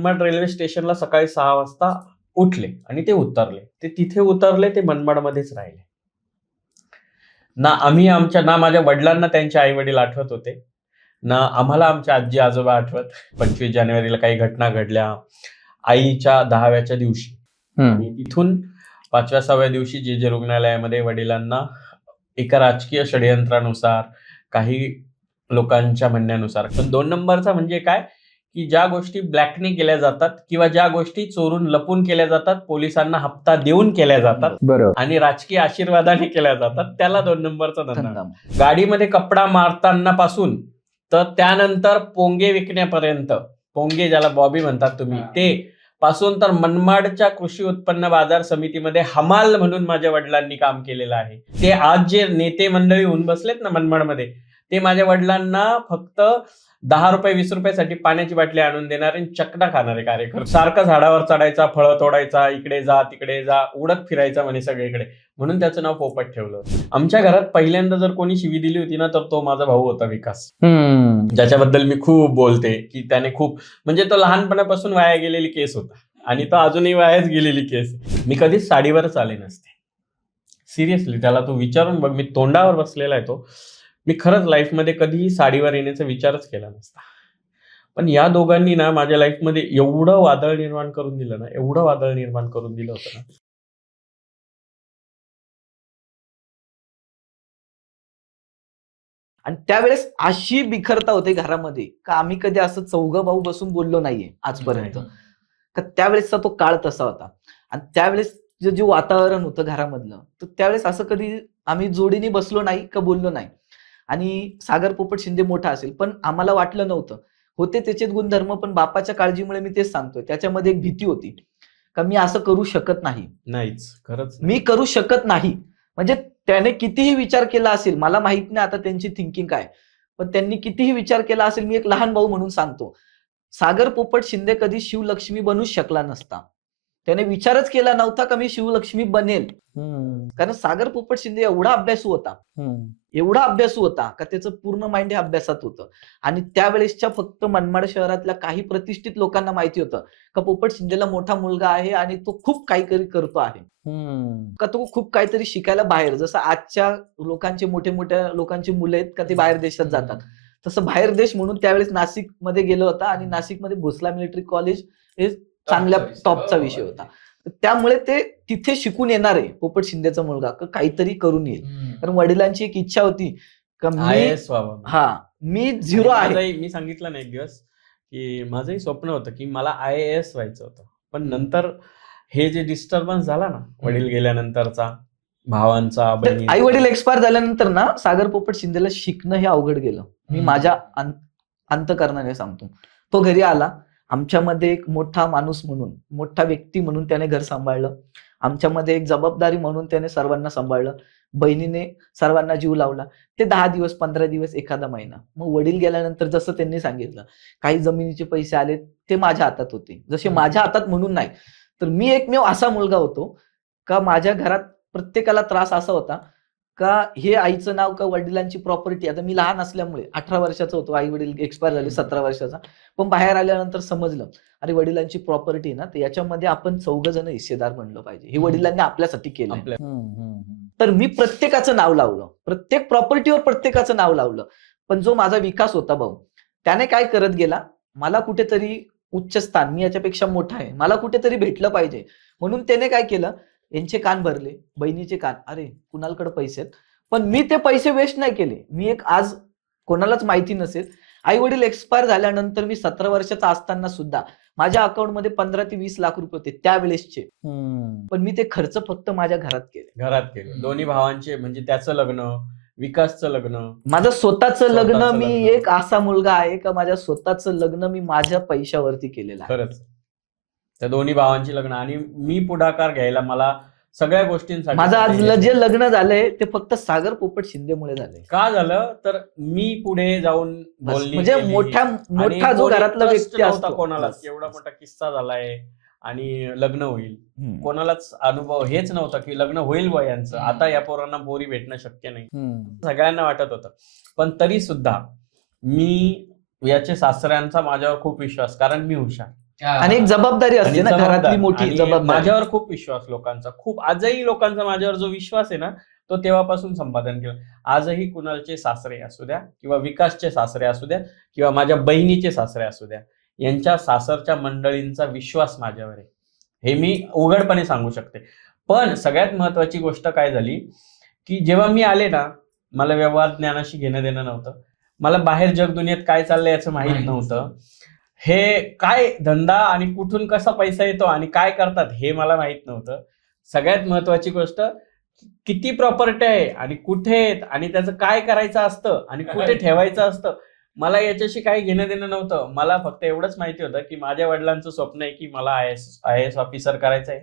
Manmad railway स्टेशनला सकाळी 6 वाजता उठले आणि ते उतरले. ते तिथे उतरले, ते मनमाडमध्येच राहिले. ना माझ्या वडिलांना त्यांचे आई-वडील आठवत होते, ना आम्हाला आमच्या आजी-आजोबा आठवत. 25 जानेवारीला काही घटना घडल्या आईच्या 10व्याच्या दिवशी आणि तिथून 5व्या-6व्या दिवशी जे रुग्णालयामध्ये वडिलांना एका राजकीय षडयंत्रानुसार, काही लोकांच्या म्हणण्यानुसार. पण 2 नंबरचा म्हणजे काय, की ज्या गोष्टी ब्लॅकने केल्या जातात किंवा ज्या गोष्टी चोरून लपून केल्या जातात, पोलिसांना हप्ता देऊन केल्या जातात आणि राजकीय आशीर्वादाने केल्या जातात, त्याला 2 नंबरचा धंदा. गाडीमध्ये कपडा मारताना पासून तर त्यानंतर पोंगे विकण्यापर्यंत, पोंगे ज्याला बॉबी म्हणतात तुम्ही, ते पासून तर मनमाडच्या कृषी उत्पन्न बाजार समितीमध्ये हमाल म्हणून माझ्या वडिलांनी काम केलेलं आहे. ते आज जे नेते मंडळी होऊन बसलेत ना मनमाडमध्ये, ते माझ्या वडिलांना फक्त 10 रुपये 20 रुपयासाठी पाण्याची बाटली आणून देणारे चकना खाणारे कार्यकर्ते. सारखं झाडावर चढायचा, फळं तोडायचा, इकडे जा तिकडे जा, उडत फिरायचा म्हणे सगळीकडे, म्हणून त्याचं नाव पोपट ठेवलं. आमच्या घरात पहिल्यांदा जर कोणी शिवी दिली होती ना, तर तो माझा भाऊ होता विकास, ज्याच्याबद्दल मी खूप बोलते की त्याने खूप, म्हणजे तो लहानपणापासून वाया गेलेली केस होता आणि तो अजूनही वायाच गेलेली केस. मी कधीच साडीवरच आले नसते, सिरियसली. त्याला तू विचारून बघ, मी तोंडावर बसलेला आहे तो. मी खरंच लाईफमध्ये कधीही साडीवर येण्याचा विचारच केला नसता. पण या दोघांनी ना माझ्या लाईफमध्ये एवढं वादळ निर्माण करून दिलं ना, एवढं वादळ निर्माण करून दिलं होतं ना. आणि त्यावेळेस अशी बिखरता होते घरामध्ये का आम्ही कधी असं चौघं भाऊ बसून बोललो नाहीये आजपर्यंत. का त्यावेळेसचा तो काळ तसा होता. आणि त्यावेळेस जे वातावरण होतं घरामधलं, तर त्यावेळेस असं कधी आम्ही जोडीने बसलो नाही का बोललो नाही. आणि सागर पोपट शिंदे मोठा असेल, पण आम्हाला वाटलं नव्हतं. होते त्याचे गुणधर्म, पण बापाच्या काळजीमुळे मी तेच सांगतोय, त्याच्यामध्ये एक भीती होती का मी असं करू शकत नाही. नाहीच, खरंच मी करू शकत नाही. म्हणजे त्याने कितीही विचार केला असेल, मला माहित नाही आता त्यांची थिंकिंग काय, पण त्यांनी कितीही विचार केला असेल, मी एक लहान भाऊ म्हणून सांगतो, सागर पोपट शिंदे कधी शिवलक्ष्मी बनूच शकला नसता. त्याने विचारच केला नव्हता का मी शिवलक्ष्मी बनेल. कारण सागर पोपट शिंदे एवढा अभ्यासू होता का त्याचं पूर्ण माइंड हे अभ्यासात होतं. आणि त्यावेळेसच्या फक्त मनमाड शहरातल्या काही प्रतिष्ठित लोकांना माहिती होतं का पोपट शिंदेला मोठा मुलगा आहे आणि तो खूप काहीतरी करतो आहे, का तो खूप काहीतरी शिकायला बाहेर, जसं आजच्या लोकांचे मोठ्या लोकांची मुलं आहेत का ते बाहेर देशात जातात, तसं बाहेर देश म्हणून त्यावेळेस नाशिक मध्ये गेलो होता. आणि नाशिकमध्ये भोसला मिलिटरी कॉलेज हे चांगल्या टॉपचा विषय होता. त्यामुळे ते तिथे शिकून येणार आहे पोपट शिंदेचा मुलगा काहीतरी करून येईल. कारण वडिलांची एक इच्छा होती का मी 0 आहे. मी सांगितलं ना एक दिवस की माझंही स्वप्न होतं की मला IAS व्हायचं होतं. पण नंतर हे जे डिस्टर्बन्स झाला ना वडील गेल्यानंतरचा, भावांचा, आई वडील एक्सपायर झाल्यानंतर ना सागर पोपट शिंदेला शिकणं हे अवघड गेलं. मी माझ्या अंतकरणाने सांगतो. तो घरी आला, आमच्यामध्ये एक मोठा माणूस म्हणून, मोठा व्यक्ती म्हणून त्याने घर सांभाळलं. आमच्यामध्ये एक जबाबदारी म्हणून त्याने सर्वांना सांभाळलं. बहिणीने सर्वांना जीव लावला. ते 10 दिवस, 15 दिवस, एखादा महिना. मग वडील गेल्यानंतर जसं त्यांनी सांगितलं, काही जमिनीचे पैसे आले ते माझ्या हातात होते. जसे माझ्या हातात म्हणून नाही, तर मी एकमेव असा मुलगा होतो का माझ्या घरात प्रत्येकाला त्रास असा होता का हे आईचं नाव का वडिलांची प्रॉपर्टी. आता मी लहान असल्यामुळे 18 वर्षाचा होतो, आई वडील एक्सपायर झाले 17 वर्षाचा. पण बाहेर आल्यानंतर समजलं अरे वडिलांची प्रॉपर्टी ना, तर याच्यामध्ये आपण 4 जण हिस्सेदार बनलो पाहिजे. हे वडिलांनी आपल्यासाठी केलं. तर मी प्रत्येकाचं नाव लावलं, प्रत्येक प्रॉपर्टीवर प्रत्येकाचं नाव लावलं. पण जो माझा विकास होता भाऊ, त्याने काय करत गेला, मला कुठेतरी उच्च स्थान, मी याच्यापेक्षा मोठा आहे, मला कुठेतरी भेटलं पाहिजे म्हणून त्याने काय केलं, यांचे कान भरले, बहिणीचे कान. अरे कुणालकडे पैसे आहेत, पण मी ते पैसे वेस्ट नाही केले. मी एक आज कोणालाच माहिती नसेल, आई वडील एक्सपायर झाल्यानंतर मी 17 वर्षाचा असताना सुद्धा माझ्या अकाउंटमध्ये 15 ते 20 लाख रुपये होते त्यावेळेसचे. पण मी ते खर्च फक्त माझ्या घरात केले. दोन्ही भावांचे, म्हणजे त्याचं लग्न, विकासचं लग्न, माझं स्वतःचं लग्न. मी एक असा मुलगा आहे का माझ्या स्वतःचं लग्न मी माझ्या पैशावरती केलेलं आहे. खरंच त्या दोन्ही भावांची लग्न. आणि मी पुढाकार घ्यायला मला सगळ्या गोष्टींसाठी, माझं आज जे लग्न झालंय ते फक्त सागर पोपट शिंदेमुळे झालंय. का झालं तर मी पुढे जाऊन बोलणी, म्हणजे मोठा जो घरातला व्यक्ती असतो कोणालाच, एवढा मोठा किस्सा झालाय आणि लग्न होईल, कोणालाच अनुभव हेच नव्हता की लग्न होईल बा यांचं. आता या पोरांना पोरी भेटणं शक्य नाही, सगळ्यांना वाटत होतं. पण तरी सुद्धा मी याचे सासऱ्यांचा माझ्यावर खूप विश्वास, कारण मी हुशार. आणि एक जबाबदारी असते आणि ना, घरातली मोठी आणि जबाबदारी. माझ्यावर खूप विश्वास लोकांचा, खूप आजही लोकांचा माझ्यावर जो विश्वास आहे ना, तो तेव्हापासून संपादन केलं. आजही कुणालचे सासरे असू द्या किंवा विकासचे सासरे असू द्या किंवा माझ्या बहिणीचे सासरे असू द्या, यांच्या सासरच्या मंडळींचा विश्वास माझ्यावर आहे, हे मी उघडपणे सांगू शकते. पण सगळ्यात महत्वाची गोष्ट काय झाली, की जेव्हा मी आले ना, मला व्यवहार ज्ञानाशी घेणं देणं नव्हतं. मला बाहेर जग दुनियेत काय चाललंय याचं माहित नव्हतं. हे काय धंदा आणि कुठून कसा पैसा येतो आणि काय करतात हे मला माहित नव्हतं. सगळ्यात महत्वाची गोष्ट, किती प्रॉपर्टी आहे आणि कुठे आहेत आणि त्याचं काय करायचं असतं आणि कुठे ठेवायचं असतं, मला याच्याशी काही घेणं देणं नव्हतं. मला फक्त एवढंच माहिती होतं, की माझ्या वडिलांचं स्वप्न आहे, की मला आय-ए-एस ऑफिसर करायचं आहे.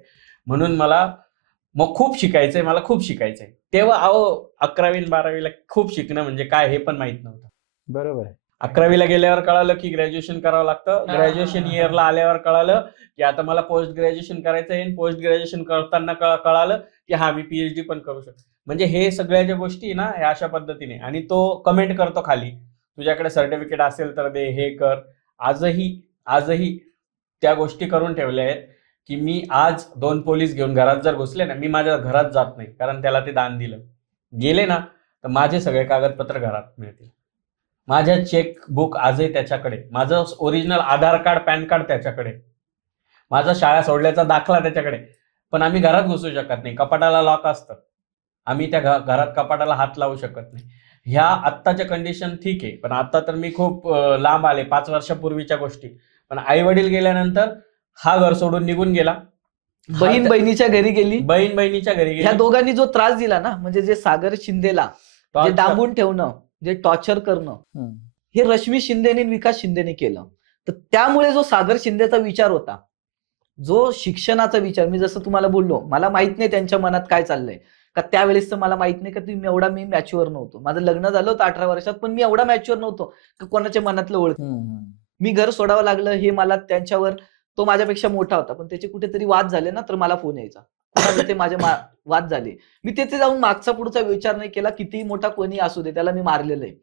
म्हणून मला मग खूप शिकायचंय, मला खूप शिकायचंय. तेव्हा 11वी आणि 12वीला खूप शिकणं म्हणजे काय हे पण माहित नव्हतं. बरोबर आहे. 11वीला गेल्यावर कळालं, की ग्रॅज्युएशन करावं लागतं. ग्रॅज्युएशन इयरला आल्यावर कळालं, की आता मला पोस्ट ग्रॅज्युएशन करायचं आहे. पोस्ट ग्रॅज्युएशन करताना कळालं, की मी पीएचडी पण करू शकतो. म्हणजे हे सगळ्या ज्या गोष्टी ना, ह्या अशा पद्धतीने. आणि तो कमेंट करतो खाली, तुझ्याकडे सर्टिफिकेट असेल तर दे, हे कर. आजही त्या गोष्टी करून ठेवल्या आहेत, की मी आज 2 पोलीस घेऊन घरात जर घुसले ना, मी माझ्या घरात जात नाही, कारण त्याला ते दान दिलं. गेले ना, तर माझे सगळे कागदपत्र घरात मिळतील. माझ्या चेकबुक आजही त्याच्याकडे, माझं ओरिजिनल आधार कार्ड, पॅन कार्ड त्याच्याकडे, माझा शाळा सोडल्याचा दाखला त्याच्याकडे. पण आम्ही घरात घुसू शकत नाही, कपाटाला लॉक असतं. आम्ही त्या घरात कपाटाला हात लावू शकत नाही. ह्या आत्ताच्या कंडिशन ठीक आहे, पण आता तर मी खूप लांब आले, 5 वर्षापूर्वीच्या गोष्टी. पण आई वडील गेल्यानंतर हा घर सोडून निघून गेला. बहीण बहिणीच्या घरी गेली. बहीण बहिणीच्या घरी ह्या गेली. दोघांनी जो त्रास दिला ना, म्हणजे जे सागर शिंदेला जे डांबून ठेवणं, जे टॉर्चर करणं, हे रश्मी शिंदेने आणि विकास शिंदेने केलं. तर त्यामुळे जो सागर शिंदेचा विचार होता, जो शिक्षणाचा विचार, मी जसं तुम्हाला बोललो, मला माहित नाही त्यांच्या मनात काय चाललंय, का त्यावेळेस तर मला माहित नाही, का एवढा मी मॅच्युअर नव्हतो. माझं लग्न झालं होतं 18 वर्षात, पण मी एवढा मॅच्युअर नव्हतो का कोणाच्या मनातलं ओळख. मी घर सोडावं लागलं हे मला त्यांच्यावर, तो माझ्यापेक्षा मोठा होता, पण त्याचे कुठेतरी वाद झाले ना, तर मला फोन यायचा, ते माझे वाद झाले. मी तिथे जाऊन मागचा पुढचा विचार नाही केला, कितीही मोठा कोणी असू दे, त्याला मी मारलेलं आहे.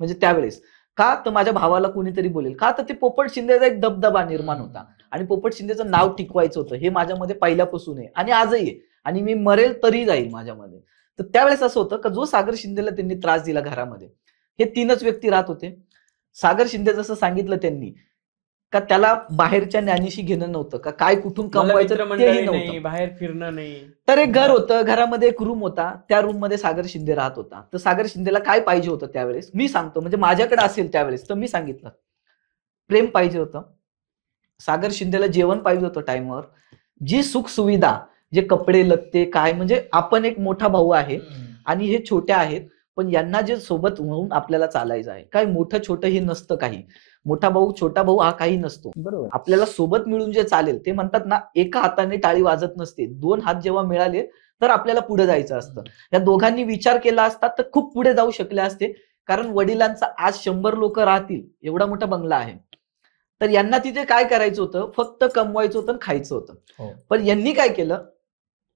म्हणजे त्यावेळेस का, तर माझ्या भावाला कोणीतरी बोलेल, का तर ते पोपट शिंदेचा एक दबदबा निर्माण होता आणि पोपट शिंदेचं नाव टिकवायचं होतं, हे माझ्यामध्ये पहिल्यापासून आहे आणि आजही आहे आणि मी मरेल तरी जाईल माझ्यामध्ये. तर त्यावेळेस असं होतं का, जो सागर शिंदेला त्यांनी त्रास दिला घरामध्ये, हे 3च व्यक्ती राहत होते. सागर शिंदे जसं सांगितलं त्यांनी, का त्याला बाहेरच्या ज्ञानीशी घेणं नव्हतं, का काय कुठून कमवायचं तेही नव्हतं. बाहेर फिरणं नाही. तर एक घर होतं, घरामध्ये एक रूम होता, त्या रूम मध्ये सागर शिंदे राहत होता. तर सागर शिंदेला काय पाहिजे होतं त्यावेळेस, मी सांगतो, म्हणजे माझ्याकडे असेल त्यावेळेस तर मी सांगितलं, प्रेम पाहिजे होतं, सागर शिंदेला जेवण पाहिजे होतं टाइमवर, जी सुख सुविधा, जे कपडे लत्ते काय, म्हणजे आपण एक मोठा भाऊ आहे आणि हे छोट्या आहेत, पण यांना जे सोबत म्हणून आपल्याला चालायचं आहे. काय मोठं छोटं हे नसतं काही, मोठा भाऊ छोटा भाऊ हा काही नसतो. बरोबर. आपल्याला सोबत मिळून जे चालेल, ते म्हणतात ना, एका हाताने टाळी वाजत नसते, 2 हात जेव्हा मिळाले तर आपल्याला पुढे जायचं असतं. या दोघांनी विचार केला असता तर खूप पुढे जाऊ शकले असते, कारण वडिलांचा आज 100 लोक राहतील एवढा मोठा बंगला आहे. तर यांना तिथे काय करायचं होतं, फक्त कमवायचं होतं आणि खायचं होतं. पण यांनी काय केलं,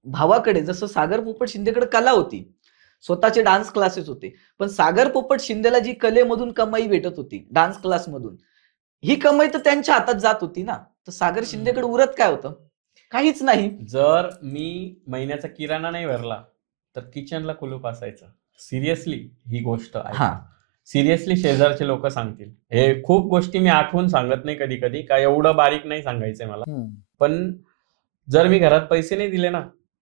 भावाकडे जसं सागर पोपट शिंदेकडे कला होती, स्वतःचे डान्स क्लासेस होते, पण सागर पोपट शिंदेला जी कलेमधून कमाई भेटत होती, डान्स क्लास मधून, ही कमाई तर त्यांच्या हातात जात होती ना. तर सागर शिंदेकडे उरत काय होतं, काहीच नाही. जर मी महिन्याचा किराणा नाही भरला तर किचनला कुलूप असायचं. सिरियसली ही गोष्ट आहे. सिरियसली शेजारचे लोक सांगतील. हे खूप गोष्टी मी आठवून सांगत नाही कधी कधी, का एवढं बारीक नाही सांगायचंय मला. पण जर मी घरात पैसे नाही दिले ना,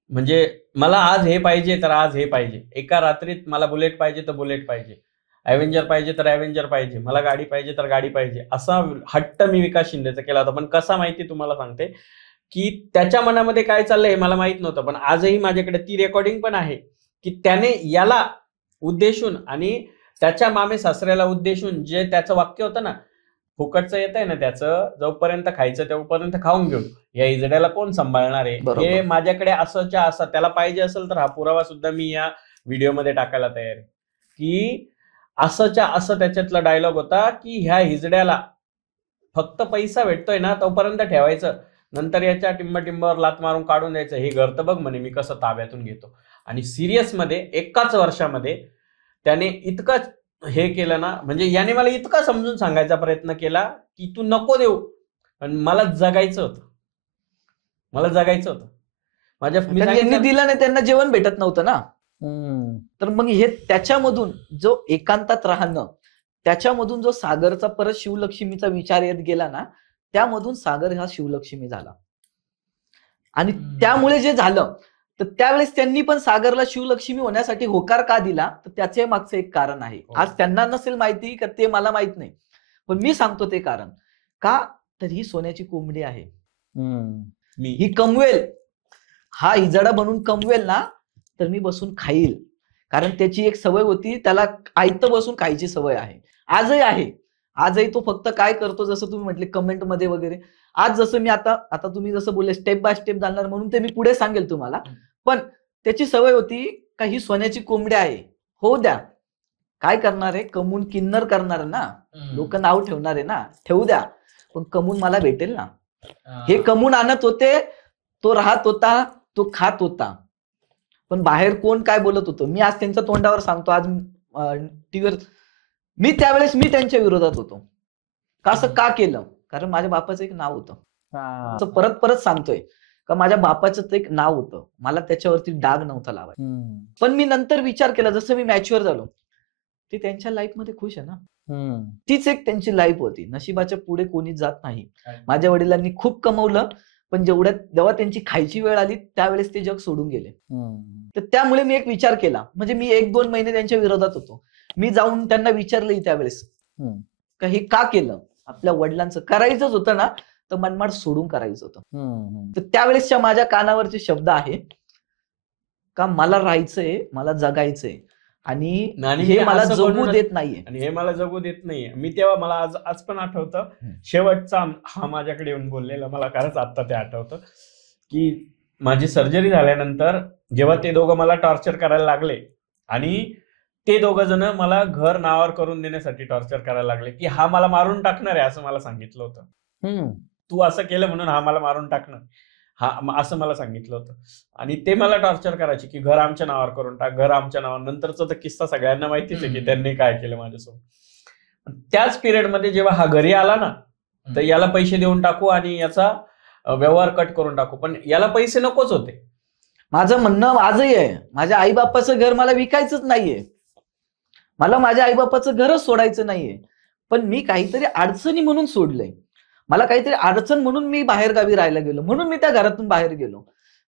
म्हणजे मला आज हे पाहिजे तर आज हे पाहिजे, एका रात्रीत मला बुलेट पाहिजे तर बुलेट पाहिजे, ॲव्हेंजर पाहिजे तर ॲव्हेंजर पाहिजे, मला गाडी पाहिजे तर गाडी पाहिजे, असा हट्ट मी विकास शिंदेचा केला होता. पण कसा माहिती तुम्हाला सांगते, की त्याच्या मनामध्ये काय चाललंय हे मला माहित नव्हतं. पण आजही माझ्याकडे ती रेकॉर्डिंग पण आहे, की त्याने याला उद्देशून आणि त्याच्या मामे सासऱ्याला उद्देशून जे त्याचं वाक्य होतं ना, फुकटचं येत आहे ना त्याचं, जोपर्यंत खायचं तेवढपर्यंत खाऊन घेऊ, या इजड्याला कोण सांभाळणार आहे, हे माझ्याकडे असंच्या असं, त्याला पाहिजे असेल तर हा पुरावा सुद्धा मी या व्हिडिओमध्ये टाकायला तयार आहे, की असंच्या असं त्याच्यातला डायलॉग होता, की ह्या हिजड्याला फक्त पैसा भेटतोय ना तोपर्यंत ठेवायचं, नंतर याच्या टिंबावर लात मारून काढून द्यायचं. हे घर तर बघ म्हणे मी कसं ताब्यातून घेतो. आणि सिरियस मध्ये एकाच वर्षामध्ये त्याने इतकं हे केलं ना, म्हणजे याने मला इतका समजून सांगायचा प्रयत्न केला, की तू नको देऊ, पण मला जगायचं होतं. मी यांनी सांगितलं, दिलं नाही, त्यांना जेवण भेटत नव्हतं ना. तर मग हे त्याच्यामधून जो एकांतात राहणं, त्याच्यामधून जो सागरचा परत शिवलक्ष्मीचा विचार येत गेला ना, त्यामधून सागर हा शिवलक्ष्मी झाला. आणि त्यामुळे जे झालं, तर त्यावेळेस त्यांनी पण सागरला शिवलक्ष्मी होण्यासाठी होकार का दिला, तर त्याचे मागचं एक कारण आहे. आज त्यांना नसेल माहिती का, ते मला माहित नाही, पण मी सांगतो ते कारण का. तर ही सोन्याची कोंबडी आहे. ही कमवेल, हा इजाडा बनून कमवेल ना, तर मी बसून खाईल. कारण त्याची एक सवय होती, त्याला आयतं बसून खायची सवय आहे. आजही आहे. आजही तो फक्त काय करतो, जसं तुम्ही म्हटले कमेंट मध्ये वगैरे, आज जसं मी आता तुम्ही जसं बोलले स्टेप बाय स्टेप जाणार, म्हणून ते मी पुढे सांगेल तुम्हाला. पण त्याची सवय होती का ही सोन्याची कोंबडी आहे, होऊ द्या, काय करणार आहे, कमवून किन्नर करणार आहे ना, लोक नाव ठेवणार आहे ना, ठेवू द्या, पण कमवून मला भेटेल ना. हे कमवून आणत होते, तो राहत होता, तो खात होता. पण बाहेर कोण काय बोलत होतं, मी आज त्यांच्या तोंडावर सांगतो, आज टीव्हीवर, मी त्यावेळेस मी त्यांच्या विरोधात होतो. असं का केलं, कारण माझ्या बापाचं एक नाव होतं. परत परत सांगतोय का माझ्या बापाचं एक नाव होतं, मला त्याच्यावरती डाग नव्हता लावायचा. पण मी नंतर विचार केला, जसं मी मॅच्युअर झालो, ते त्यांच्या लाईफ मध्ये खुश आहे ना. तीच एक त्यांची लाईफ होती. नशिबाच्या पुढे कोणीच जात नाही. माझ्या वडिलांनी खूप कमवलं, पण जेव्हा त्यांची खायची वेळ आली, त्यावेळेस ते जग सोडून गेले. तर त्यामुळे मी एक विचार केला, म्हणजे मी 1-2 महिने त्यांच्या विरोधात होतो. मी जाऊन त्यांना विचारलंही त्यावेळेस का हे का केलं, आपल्या वडिलांचं करायचंच होतं ना, तर मनमाड सोडून करायचं होतं. तर त्यावेळेसच्या माझ्या कानावरचे शब्द आहे का मला राहायचंय, मला जगायचंय, आणि हे मला जगू देत नाहीये. आणि हे मला जगू देत नाहीये. मी तेव्हा मला आज पण आठवतं, शेवटचा हा माझ्याकडे येऊन बोललेला, मला खरंच आता ते आठवतं की माझी सर्जरी झाल्यानंतर जेव्हा ते दोघं मला टॉर्चर करायला लागले, आणि ते दोघं जण मला घर नावावर करून देण्यासाठी टॉर्चर करायला लागले, की हा मला मारून टाकणार आहे असं मला सांगितलं होतं. तू असं केलं म्हणून हा मला मारून टाकणार, हा असं मला सांगितलं होतं. आणि ते मला टॉर्चर करायचे की घर आमच्या नावावर करून टाक, घर आमच्या नावावर. नंतरचा तर किस्सा सगळ्यांना माहितीच आहे की त्यांनी काय केलं माझ्यासोबत. त्याच पिरियडमध्ये जेव्हा हा घरी आला ना, तर याला पैसे देऊन टाकू आणि याचा व्यवहार कट करून टाकू, पण याला पैसे नकोच होते. माझं म्हणणं आजही आहे, माझ्या आईबापाचं घर मला विकायचंच नाहीये, मला माझ्या आईबापाचं घरच सोडायचं नाहीये, पण मी काहीतरी अडचणी म्हणून सोडलंय. मला काहीतरी अडचण म्हणून मी बाहेर गावी राहायला गेलो, म्हणून मी त्या घरातून बाहेर गेलो.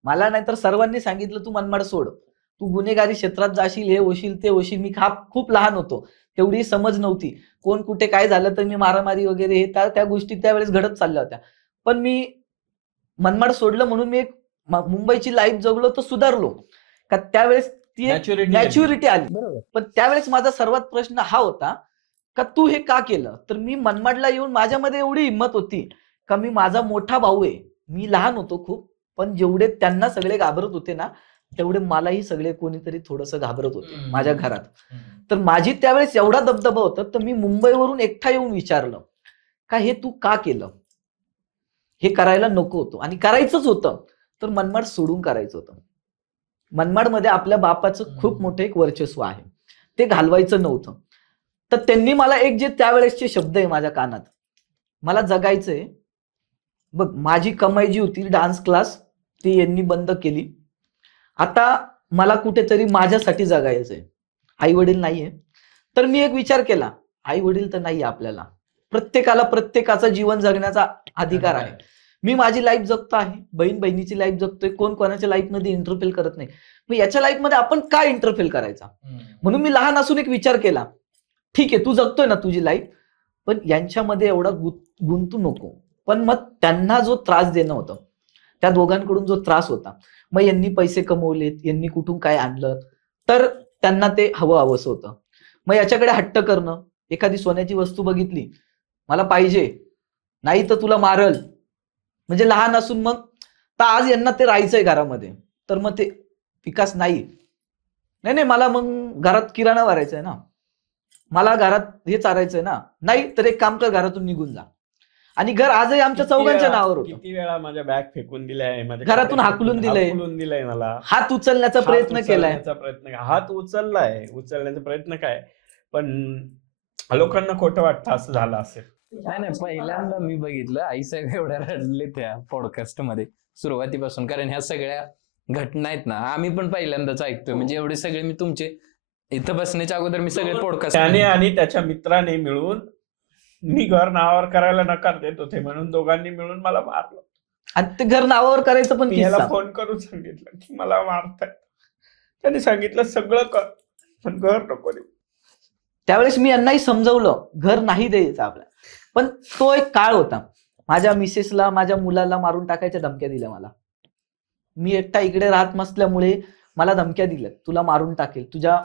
मला नाहीतर सर्वांनी सांगितलं तू मनमाड सोड, तू गुन्हेगारी क्षेत्रात जाशील, हे होशील ते होशील. मी खूप लहान होतो, तेवढी समज नव्हती. कोण कुठे काय झालं तर मी मारामारी वगैरे हे त्या गोष्टी त्यावेळेस घडत चालल्या होत्या. पण मी मनमाड सोडलं म्हणून मी एक मुंबईची लाईफ जगलो तर सुधारलो का, त्यावेळेस ती मॅच्युरिटी आली. पण त्यावेळेस माझा सर्वात प्रश्न हा होता का तू हे का केलं. तर मी मनमाडला येऊन माझ्यामध्ये एवढी हिंमत होती का, मी माझा मोठा भाऊ आहे, मी लहान होतो खूप, पण जेवढे त्यांना सगळे घाबरत होते ना, तेवढे मलाही सगळे कोणीतरी थोडंसं घाबरत होते माझ्या घरात. तर माझी त्यावेळेस एवढा दबदबा होता, तर मी मुंबईवरून एकटा येऊन विचारलं का हे तू का केलं, हे करायला नको होतं आणि करायचंच होतं तर मनमाड सोडून करायचं होतं. मनमाडमध्ये आपल्या बापाचं खूप मोठं एक वर्चस्व आहे, ते घालवायचं नव्हतं. तर त्यांनी मला एक जे त्यावेळेसचे शब्द आहे माझ्या कानात, मला जगायचंय बघ, माझी कमाई जी होती डान्स क्लास ती यांनी बंद केली, आता मला कुठेतरी माझ्यासाठी जगायचंय, आई वडील नाहीये. तर मी एक विचार केला, आई वडील तर नाहीये आपल्याला, प्रत्येकाला प्रत्येकाचं जीवन जगण्याचा अधिकार आहे. मी माझी लाईफ जगतो आहे, बहीण बहिणीची लाईफ जगतोय, कोण कोणाच्या लाईफ मध्ये इंटरफेल करत नाही. मग याच्या लाईफ मध्ये आपण काय इंटरफेल करायचा. म्हणून मी लहान असून एक विचार केला, ठीक आहे तू जगतोय ना तुझी लाईफ, पण यांच्यामध्ये एवढा गुंतू नको. पण मग त्यांना जो त्रास देणं होतं, त्या दोघांकडून जो त्रास होता, मग यांनी पैसे कमवलेत, यांनी कुठून काय आणलं, तर त्यांना ते हवंसं होतं. मग याच्याकडे हट्ट करणं, एखादी सोन्याची वस्तू बघितली, मला पाहिजे, नाही तर तुला मारल, म्हणजे लहान असून मग तर आज यांना ते राहायचंय घरामध्ये, तर मग ते विकास नाही मला मग घरात किराणा भरायचा आहे ना, मला घरात हे चारायचंय ना, नाही तर एक काम कर, घरातून निघून जा. आणि घर आजही आमच्या चौघांच्या नावावर होतं. किती वेळा माझ्या बॅग फेकून दिलाय, घरातून हाकलून दिलंय, मला हात उचलण्याचा प्रयत्न केलाय, हात उचलण्याचा प्रयत्न काय, पण लोकांना खोटं वाटतं असं झालं असेल. नाही, पहिल्यांदा मी बघितलं आई सगळ्या एवढ्या रडले त्या पॉडकास्ट मध्ये सुरुवातीपासून, कारण ह्या सगळ्या घटना आहेत ना आम्ही पण पहिल्यांदाच ऐकतोय. म्हणजे एवढे सगळे मी तुमचे इथं बसण्याच्या अगोदर मी सगळे पॉडकास्ट त्याने आणि त्याच्या मित्राने मिळून, मी घर नावावर करायला नकार देत होते म्हणून दोघांनी मिळून मला मारलं. आणि ते घर नावावर करायचं पण मी याला किस्सा. फोन करून सांगितलं की मला मारताय. त्याने सांगितलं सगळं कर पण घर नको देऊ. त्यावेळेस मी यांनाही समजवलं घर नाही द्यायचं आपल्याला. पण तो एक काळ होता. माझ्या मिसेसला, माझ्या मुलाला मारून टाकायच्या धमक्या दिल्या मला. मी एकटा इकडे राहत नसल्यामुळे मला धमक्या दिल्या, तुला मारून टाकेल, तुझ्या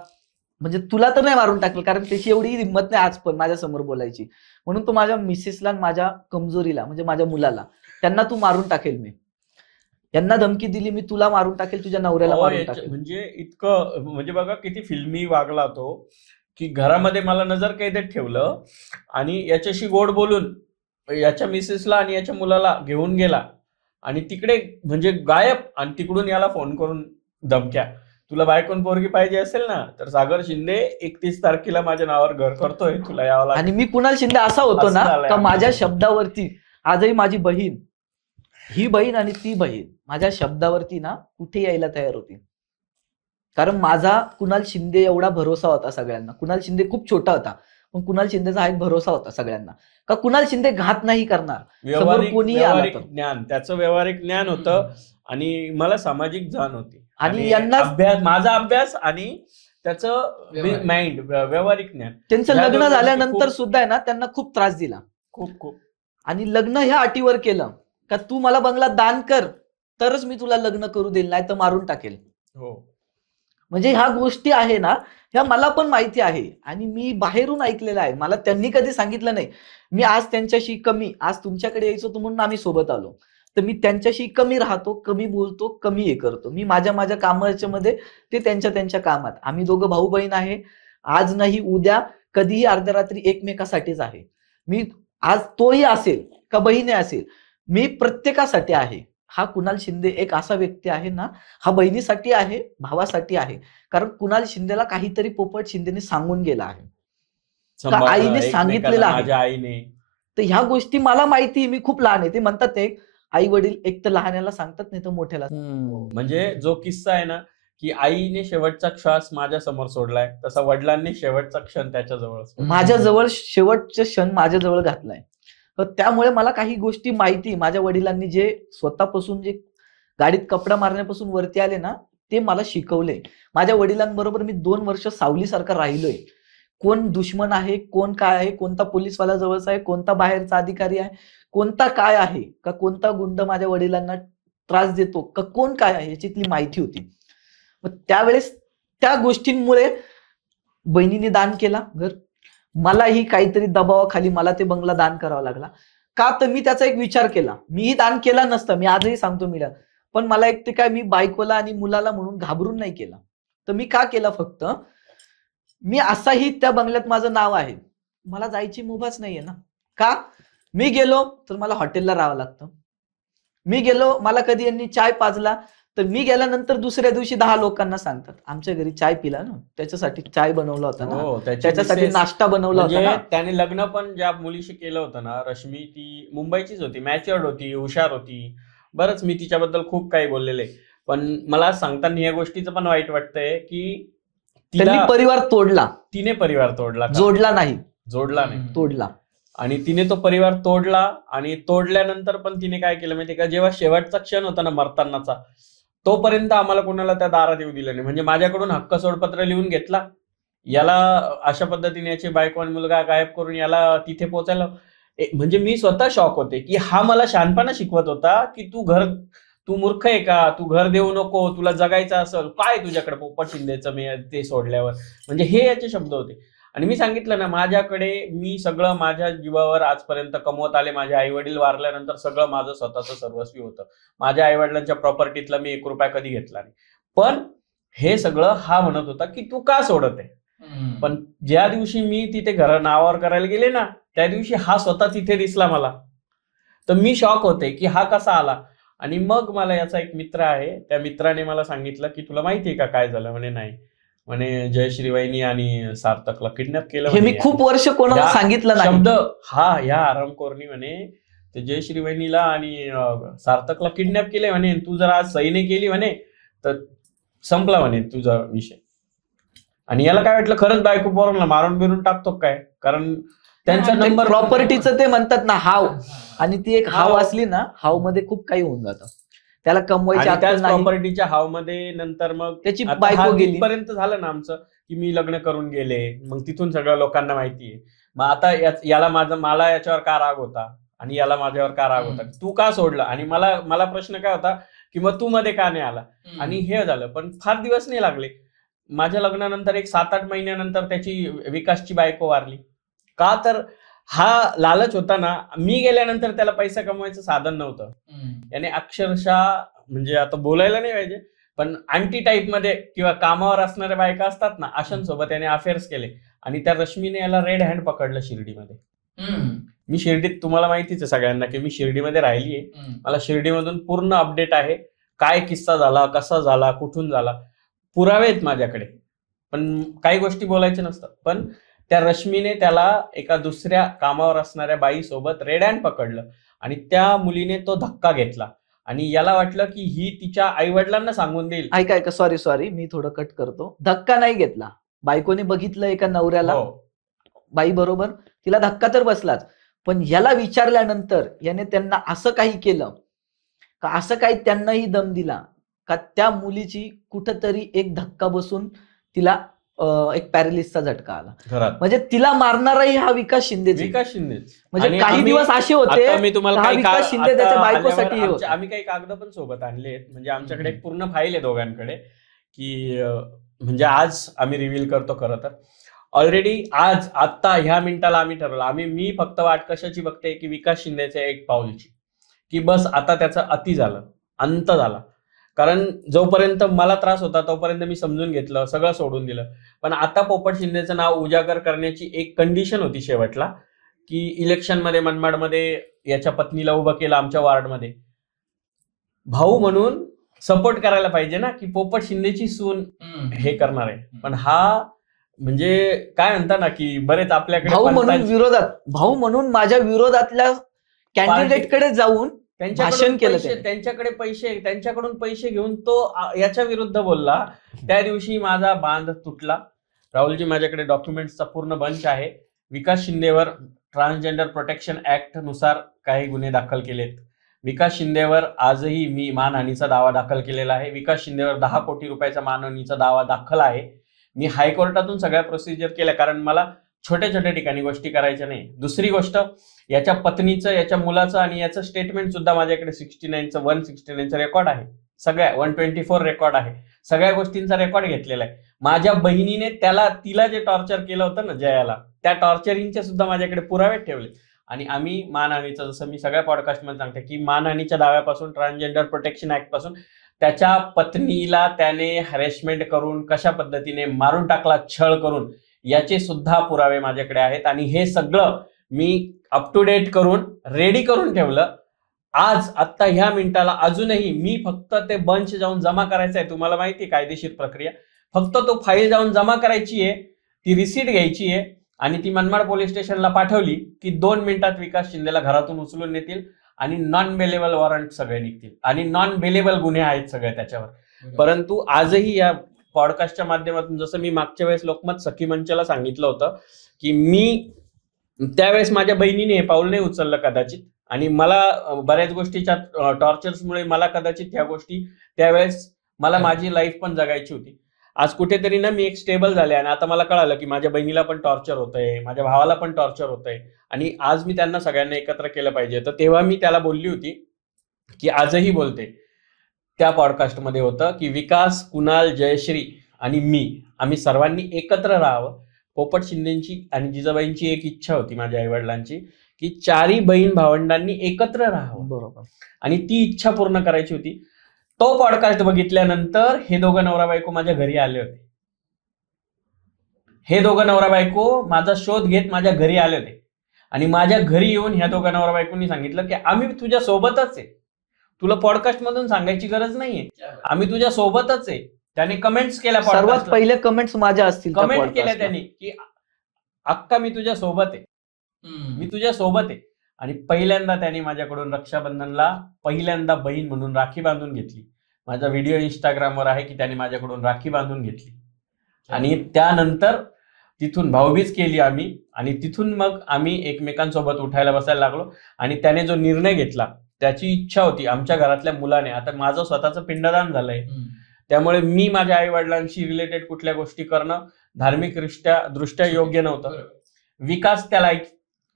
म्हणजे तुला तर नाही मारून टाकेल, कारण त्याची एवढी हिंमत नाही आज पण माझ्या समोर बोलायची. म्हणून तो माझ्या मिसेसला आणि माझ्या कमजोरीला म्हणजे माझ्या मुलाला त्यांना तू मारून टाकेल, मी यांना धमकी दिली, मी तुला मारून टाकेल, तुझ्या नवऱ्याला मारून टाकेल. म्हणजे इतकं म्हणजे बघा किती फिल्मी वागला तो, की घरामध्ये मला नजर कैदेत ठेवलं आणि याच्याशी गोड बोलून याच्या मिसेसला आणि याच्या मुलाला घेऊन गेला आणि तिकडे म्हणजे गायब. आणि तिकडून याला फोन करून धमक्या, तुला बायकोन पोरगी पाहिजे असेल ना तर सागर शिंदे 31 तारखेला माझ्या नावावर घर करतोय, तुला यावं लागेल. आणि मी कुणाल शिंदे असा होतो असं ना झालंय का आमचं. माझ्या शब्दावरती आजही माझी बहीण, ही बहीण आणि ती बहीण माझ्या शब्दावरती ना कुठे यायला तयार होती. कारण माझा कुणाल शिंदे एवढा भरोसा होता सगळ्यांना. कुणाल शिंदे खूप छोटा होता पण कुणाल शिंदेचा हा एक भरोसा होता सगळ्यांना, का कुणाल शिंदे घात नाही करणार. व्यावहारिक कोणीही आला व्यावहारिक तर. ज्ञान, त्याचं व्यावहारिक ज्ञान होतं आणि मला सामाजिक जाण होती. आणि यांना अभ्यास, माझा अभ्यास आणि त्याचं व्यावहारिक. माइंड, व्यावहारिक ज्ञान. त्यांचं ह्या लग्न दोन गोष्टी झाल्यानंतर खूप- सुद्धा आहे ना त्यांना खूप त्रास दिला. खूप आणि लग्न ह्या अटीवर केलं का तू मला बंगला दान कर तरच मी तुला लग्न करू देईल, नाही तर मारून टाकेल. हो. म्हणजे ह्या गोष्टी आहे ना ह्या मला पण माहिती आहे आणि मी बाहेरून ऐकलेलं आहे. मला त्यांनी कधी सांगितलं नाही. मी आज त्यांच्याशी कमी, आज तुमच्याकडे यायचो होतो म्हणून आम्ही सोबत आलो, तर मी त्यांच्याशी कमी राहतो, कमी बोलतो, कमी हे करतो. मी माझ्या कामाच्या मध्ये, ते त्यांच्या कामात. आम्ही दोघं भाऊ बहीण आहे. आज नाही उद्या, कधीही अर्ध्या रात्री एकमेकासाठीच आहे. मी आज तोही असेल का बहिणी असेल, मी प्रत्येकासाठी आहे. हा कुणाल शिंदे एक असा व्यक्ती आहे ना, हा बहिणीसाठी आहे, भावासाठी आहे. कारण कुणाल शिंदेला काहीतरी पोपट शिंदेने सांगून गेला आहे, सांभाळलं आईने एकमेकांना, सांगितलेलं आहे. माझ्या आईने. तर ह्या गोष्टी मला माहिती. मी खूप लहान आहे. ते म्हणतात ते आई वडील एक तर लहानाला सांगतात, नाही तर मोठ्याला. म्हणजे जो किस्सा आहे ना की आईने शेवटचा श्वास माझ्या समोर सोडलाय, तसा वडिलांनी शेवटचा क्षण त्याच्या जवळ सोडला. माझ्याजवळ शेवटचे क्षण माझ्याजवळ घातलाय. तर त्यामुळे मला काही गोष्टी माहिती. माझ्या वडिलांनी जे स्वतःपासून जे गाडीत कपडा मारण्यापासून वरती आले ना, ते मला शिकवले. माझ्या वडिलांबरोबर मी 2 वर्ष सावलीसारखा राहिलोय. कोण दुश्मन आहे, कोण काय आहे, कोणता पोलीसवाला जवळचा आहे, कोणता बाहेरचा अधिकारी आहे, कोणता काय आहे, का कोणता गुंड माझ्या वडिलांना त्रास देतो, का कोण काय आहे, याच्यातली माहिती होती. मग त्यावेळेस त्या गोष्टींमुळे बहिणीने दान केला घर. मलाही काहीतरी दबावाखाली मला ते बंगला दान करावा लागला. का तर मी त्याचा एक विचार केला. मीही दान केला नसतं, मी आजही सांगतो मीला, पण मला एक ते काय मी बायकोला आणि मुलाला म्हणून घाबरून नाही केला. तर मी का केला, फक्त मी असाही त्या बंगल्यात माझं नाव आहे, मला जायची मुभाच नाहीये ना. का मी गेलो तर मला हॉटेलला राहावं लागतं. मी गेलो, मला कधी यांनी चाय पाजला तर मी गेल्यानंतर दुसऱ्या दिवशी 10 लोकांना सांगतात आमच्या घरी चाय पिला ना, त्याच्यासाठी चाय बनवला होता ना, हो, त्याच्यासाठी नाश्ता बनवला होता म्हणजे ना. त्याने लग्न पण ज्या मुलीशी केलं होतं ना, रश्मी, ती मुंबईचीच होती, मॅच्युअर्ड होती, हुशार होती. बरंच मी तिच्याबद्दल खूप काही बोललेले, पण मला सांगताना या गोष्टीचं पण वाईट वाटतंय की त्यांनी परिवार तोडला, तिने परिवार तोडला का? जोडला नाही, जोडला नाही. तोडला. आणि तिने तो परिवार तोडला. आणि तोडल्यानंतर पण तिने काय केलं माहितीये का, जेव्हा शेवटचा क्षण होता ना मरतानाचा, तोपर्यंत आम्हाला कोणाला त्या दारात येऊ दिलं नाही. म्हणजे माझ्याकडून हक्क सोडपत्र लिहून घेतला, याला अशा पद्धतीने याची बायको आणि मुलगा गायब करून याला तिथे पोहोचायला. म्हणजे मी स्वतः शॉक होते की हा मला शहाणपणा शिकवत होता की तू मूर्ख आहे का, तू घर देऊ नको, तुला जगायचं असेल काय तुझ्याकडे पोपट शिंदेचं मी ते सोडल्यावर. म्हणजे हे याचे शब्द होते. आणि मी सांगितलं ना, माझ्याकडे मी सगळं माझ्या जीवावर आजपर्यंत कमवत आले. माझे आई वडील वारल्यानंतर सगळं माझं स्वतःचं सर्वस्वी होतं. माझ्या आई वडिलांच्या प्रॉपर्टीतला मी 1 रुपया कधी घेतला नाही. पण हे सगळं हा म्हणत होता की तू का सोडत आहे. पण ज्या दिवशी मी तिथे घर नावावर करायला गेले ना, त्या दिवशी हा स्वतः तिथे दिसला मला. तर मी शॉक होते की हा कसा आला. आणि मग मला याचा एक मित्र आहे, त्या मित्राने मला सांगितलं की तुला माहितीये का काय झालं. म्हणे नाही. म्हणे जयश्री वहिनी आणि सार्थकला किडनॅप केलं हे मी म्हणे. खूप वर्ष कोणाला या सांगितलं नाही. शब्द ह्या आरामखोरनी म्हणे ते जयश्री वहिनीला आणि सार्थकला किडनॅप केले म्हणे. तू जर आज सही नाही केली म्हणे तर संपला म्हणे तुझा विषय. आणि याला काय वाटलं खरंच बायको पोरांना मारून बिरून टाकतो काय, कारण त्यांचा नंबर प्रॉपर्टीचं ते म्हणतात ना हाव, आणि ती एक हाव हाव. असली ना, हाव मध्ये खूप काही होऊन जातं. त्याला कमवायची आणि अक्कल त्याच नाही, प्रॉपर्टीच्या हावमध्ये नंतर मग त्याची आता बायको गेली. पर्यंत झालं ना आमचं की मी लग्न करून गेले. मग तिथून सगळ्या लोकांना माहितीये. मग आता याला मला याच्यावर का राग होता आणि याला माझ्यावर का राग होता, तू का सोडलं, आणि मला प्रश्न काय होता की मग तू मध्ये का नाही आला. आणि हे झालं. पण फार दिवस नाही लागले. माझ्या लग्नानंतर एक 7-8 महिन्यानंतर त्याची विकासची बायको वारली. का तर हा लालच होता ना. मी गेल्यानंतर त्याला पैसा कमवायचं साधन नव्हतं. याने अक्षरशः म्हणजे आता बोलायला नाही पाहिजे पण अँटी टाईप मध्ये किंवा कामावर असणाऱ्या बायका असतात ना, अशांसोबत याने अफेअर्स केले. आणि त्या रश्मीने याला रेड हँड पकडलं शिर्डीमध्ये. मी शिर्डीत, तुम्हाला माहितीच आहे सगळ्यांना की मी शिर्डीमध्ये राहिलीये. मला शिर्डीमधून पूर्ण अपडेट आहे. काय किस्सा झाला, कसा झाला, कुठून झाला, पुरावे आहेत माझ्याकडे. पण काही गोष्टी बोलायच्या नसतात. पण त्या रश्मीने त्याला एका दुसऱ्या कामावर असणाऱ्या बाईसोबत रेड हँड पकडलं आणि त्या मुलीने तो धक्का घेतला. आणि याला वाटलं की ही तिच्या आई वडिलांना सांगून देईल. ऐका सॉरी मी थोडं कट करतो. धक्का नाही घेतला. बायकोने बघितलं एका नवऱ्याला, हो. बाई बरोबर, तिला धक्का तर बसलाच. पण याला विचारल्यानंतर याने त्यांना असं काही केलं का, असं काही त्यांनाही दम दिला का त्या मुलीची कुठंतरी एक धक्का बसून तिला एक पॅरालिसचा झटका आला. घरात म्हणजे तिला मारणाराही हा विकास शिंदेच. विकास शिंदेच. म्हणजे आणि काही आम्ही- दिवस असे होते आता मी तुम्हाला हा काही विकास शिंदे त्याच्या आता बायकोसाठी आल्यावर होता. आम्ही काही कागद पण सोबत आणलेत. म्हणजे आमच्याकडे एक पूर्ण फाईल आहे दोघांकडे की म्हणजे आज आम्ही रिव्हील करतो. खरं तर ऑलरेडी आता ह्या मिनिटाला आम्ही ठरवलं. मी फक्त वाट कशाची बघते की विकास शिंदेच्या एक पाऊलची, की बस आता त्याचं अति झालं, अंत झाला. कारण जोपर्यंत मला त्रास होता तोपर्यंत मी समजून घेतलं, सगळं सोडून दिलं. पण आता पोपट शिंदेचं नाव उजागर करण्याची एक कंडिशन होती शेवटला, की इलेक्शनमध्ये मनमाडमध्ये याच्या पत्नीला उभं केलं आमच्या वॉर्डमध्ये. भाऊ म्हणून सपोर्ट करायला पाहिजे ना, की पोपट शिंदेची सून हे करणार आहे. पण हा म्हणजे काय म्हणता ना की बरेच आपल्याकडे भाऊ म्हणून विरोधात, भाऊ म्हणून माझ्या विरोधातल्या कॅन्डिडेटकडे जाऊन भाषण केलं त्याने. त्यांच्याकडून पैसे घेऊन तो याच्या विरुद्ध बोलला. त्या दिवशी माझा बांध तुटला. राहुलजी, माझ्याकडे डॉक्युमेंट्सचा पूर्ण बंच आहे. विकास शिंदेवर ट्रान्सजेंडर प्रोटेक्शन ऍक्ट नुसार काही गुन्हे दाखल केलेत. विकास शिंदेवर आजही मी मानहानीचा दावा दाखल केलेला आहे. विकास शिंदेवर 10 कोटी रुपयाचा मानहानीचा दावा दाखल आहे. मी हायकोर्टातून सगळ्या प्रोसिजर केल्या, कारण मला छोट्या छोट्या ठिकाणी गोष्टी करायच्या नाही. दुसरी गोष्ट, याच्या पत्नीचं, याच्या मुलाचं आणि याचं स्टेटमेंट सुद्धा माझ्याकडे 169चं रेकॉर्ड आहे. सगळ्या 124 रेकॉर्ड आहे. सगळ्या गोष्टींचा रेकॉर्ड घेतलेला आहे. माझ्या बहिणीने तिला जे टॉर्चर केलं होतं ना जयाला, त्या टॉर्चरिंगचे सुद्धा माझ्याकडे पुरावे ठेवले. आणि आम्ही मानहानीचं, जसं मी सगळ्या पॉडकास्टमध्ये सांगते की मानहानीच्या दाव्यापासून, ट्रान्सजेंडर प्रोटेक्शन ऍक्ट पासून, त्याच्या पत्नीला त्याने हॅरेसमेंट करून कशा पद्धतीने मारून टाकला, छळ करून, याचे सुद्धा पुरावे माझ्याकडे आहेत. आणि हे सगळं मी अप टू डेट करून रेडी करून ठेवलं. आत्ता ह्या मिनिटाला अजूनही मी फक्त ते बंच जाऊन जमा करायचं आहे. तुम्हाला माहिती आहे कायदेशीर प्रक्रिया. फक्त तो फाईल जाऊन जमा करायची आहे, ती रिसीट घ्यायची आहे आणि ती मनमाड पोलीस स्टेशनला पाठवली की 2 मिनिटात विकास शिंदेला घरातून उचलून नेतील आणि नॉन बेलेबल वॉरंट सगळे निघतील. आणि नॉन बेलेबल गुन्हे आहेत सगळे त्याच्यावर. परंतु आजही या पॉडकास्टच्या माध्यमातून, जसं मी मागच्या वेळेस लोकमत सखी मंचाला सांगितलं होतं की मी त्यावेळेस माझ्या बहिणीने हे पाऊल नाही उचललं कदाचित, आणि मला बऱ्याच गोष्टीच्या टॉर्चर्समुळे मला कदाचित ह्या गोष्टी त्यावेळेस मला माझी लाईफ पण जगायची होती. आज कुठेतरी ना मी एक स्टेबल झाले आणि आता मला कळालं की माझ्या बहिणीला पण टॉर्चर होतंय, माझ्या भावाला पण टॉर्चर होतंय, आणि आज मी त्यांना सगळ्यांना एकत्र केलं पाहिजे. तर तेव्हा मी त्याला बोलली होती की आजही बोलते, त्या पॉडकास्टमध्ये होतं की विकास, कुणाल, जयश्री आणि मी, आम्ही सर्वांनी एकत्र राहावं. पोपट शिंदेची आणि जिजाबाईंची एक इच्छा होती, माझ्या आईवडिलांची, की 4ही बहीण भावंडांनी एकत्र राहावं. बरोबर. आणि ती इच्छा पूर्ण करायची होती. तो पॉडकास्ट बघितल्यानंतर हे दोघं नवरा बायको माझ्या घरी आले होते. हे दोघं नवरा बायको माझा शोध घेत माझ्या घरी आले होते. आणि माझ्या घरी येऊन ह्या दोघं नवरा बायकोंनी सांगितलं की आम्ही तुझ्या सोबतच आहे, तुला पॉडकास्ट मधून सांगायची गरज नाहीये, आम्ही तुझ्या सोबतच आहे. त्याने कमेंट्स केल्या, सर्वात पहिले कमेंट्स माझ्या असतील त्या कमेंट केल्या podcastला. त्यांनी की अक्का मी तुझ्या सोबत आहे, मी तुझ्या सोबत आहे. आणि पहिल्यांदा त्यांनी माझ्याकडून रक्षाबंधनला पहिल्यांदा बहीण म्हणून राखी बांधून घेतली. माझा व्हिडिओ इंस्टाग्रामवर आहे की त्यांनी माझ्याकडून राखी बांधून घेतली. आणि त्यानंतर तिथून भाऊबीज केली आम्ही, आणि तिथून मग आम्ही एकमेकांसोबत उठायला बसायला लागलो. आणि त्याने जो निर्णय घेतला, त्याची इच्छा होती आमच्या घरातल्या मुलाने, आता माझं स्वतःचं पिंडदान झालंय, त्यामुळे मी माझ्या आई वडिलांशी रिलेटेड कुठल्या गोष्टी करणं धार्मिक दृष्ट्या योग्य नव्हतं. विकास त्या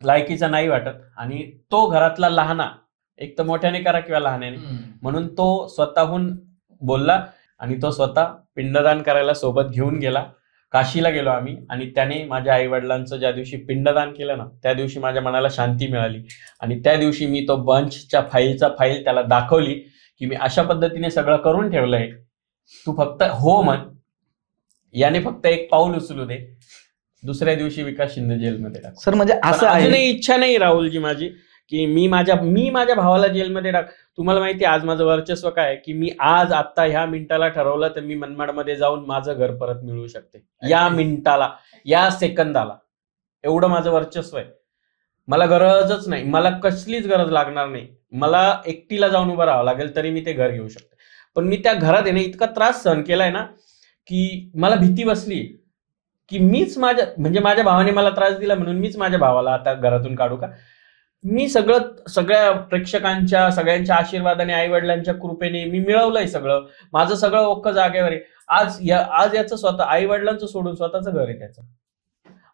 लायकीचा नाही वाटत, आणि तो घरातला लहाना, एक तर मोठ्याने करा किंवा लहानाने, म्हणून तो स्वतःहून बोलला आणि तो स्वतः पिंडदान करायला सोबत घेऊन गेला. काशीला गेलो आम्ही, आणि त्याने माझ्या आई वडिलांचं ज्या दिवशी पिंडदान केलं ना, त्या दिवशी माझ्या मनाला शांती मिळाली. आणि त्या दिवशी मी तो बंचच्या फाईल त्याला दाखवली की मी अशा पद्धतीने सगळं करून ठेवलंय, तू फक्त हो म्हण, याने फक्त एक पाऊल उचलू दे. दुसऱ्या दिवशी विकास शिंदे जेलमध्ये टाक. सर म्हणजे असं आहे, अजूनही इच्छा नाही राहुलजी माझी की मी माझ्या भावाला जेलमध्ये टाक. तुम्हाला माहिती आज माझं वर्चस्व काय आहे, की मी आज आता ह्या मिनिटाला ठरवलं तर मी मनमाडमध्ये जाऊन माझं घर परत मिळवू शकते. या मिनिटाला, या सेकंदाला, एवढं माझं वर्चस्व आहे. मला गरजच नाही, मला कसलीच गरज लागणार नाही. मला एकटीला जाऊन उभं राहावं लागेल तरी मी ते घर घेऊ शकते. पण मी त्या घरात आहे ना इतका त्रास सहन केलाय ना की मला भीती बसली की मीच माझ्या भावाने मला त्रास दिला म्हणून मीच माझ्या भावाला आता घरातून काढू का. मी सगळ्या प्रेक्षकांच्या सगळ्यांच्या आशीर्वादाने, आई वडिलांच्या कृपेने मी मिळवलंय सगळं. माझं सगळं ओक्क जागेवर आहे. आज याचं स्वतः आई वडिलांचं सोडून स्वतःचं घर आहे, त्याचं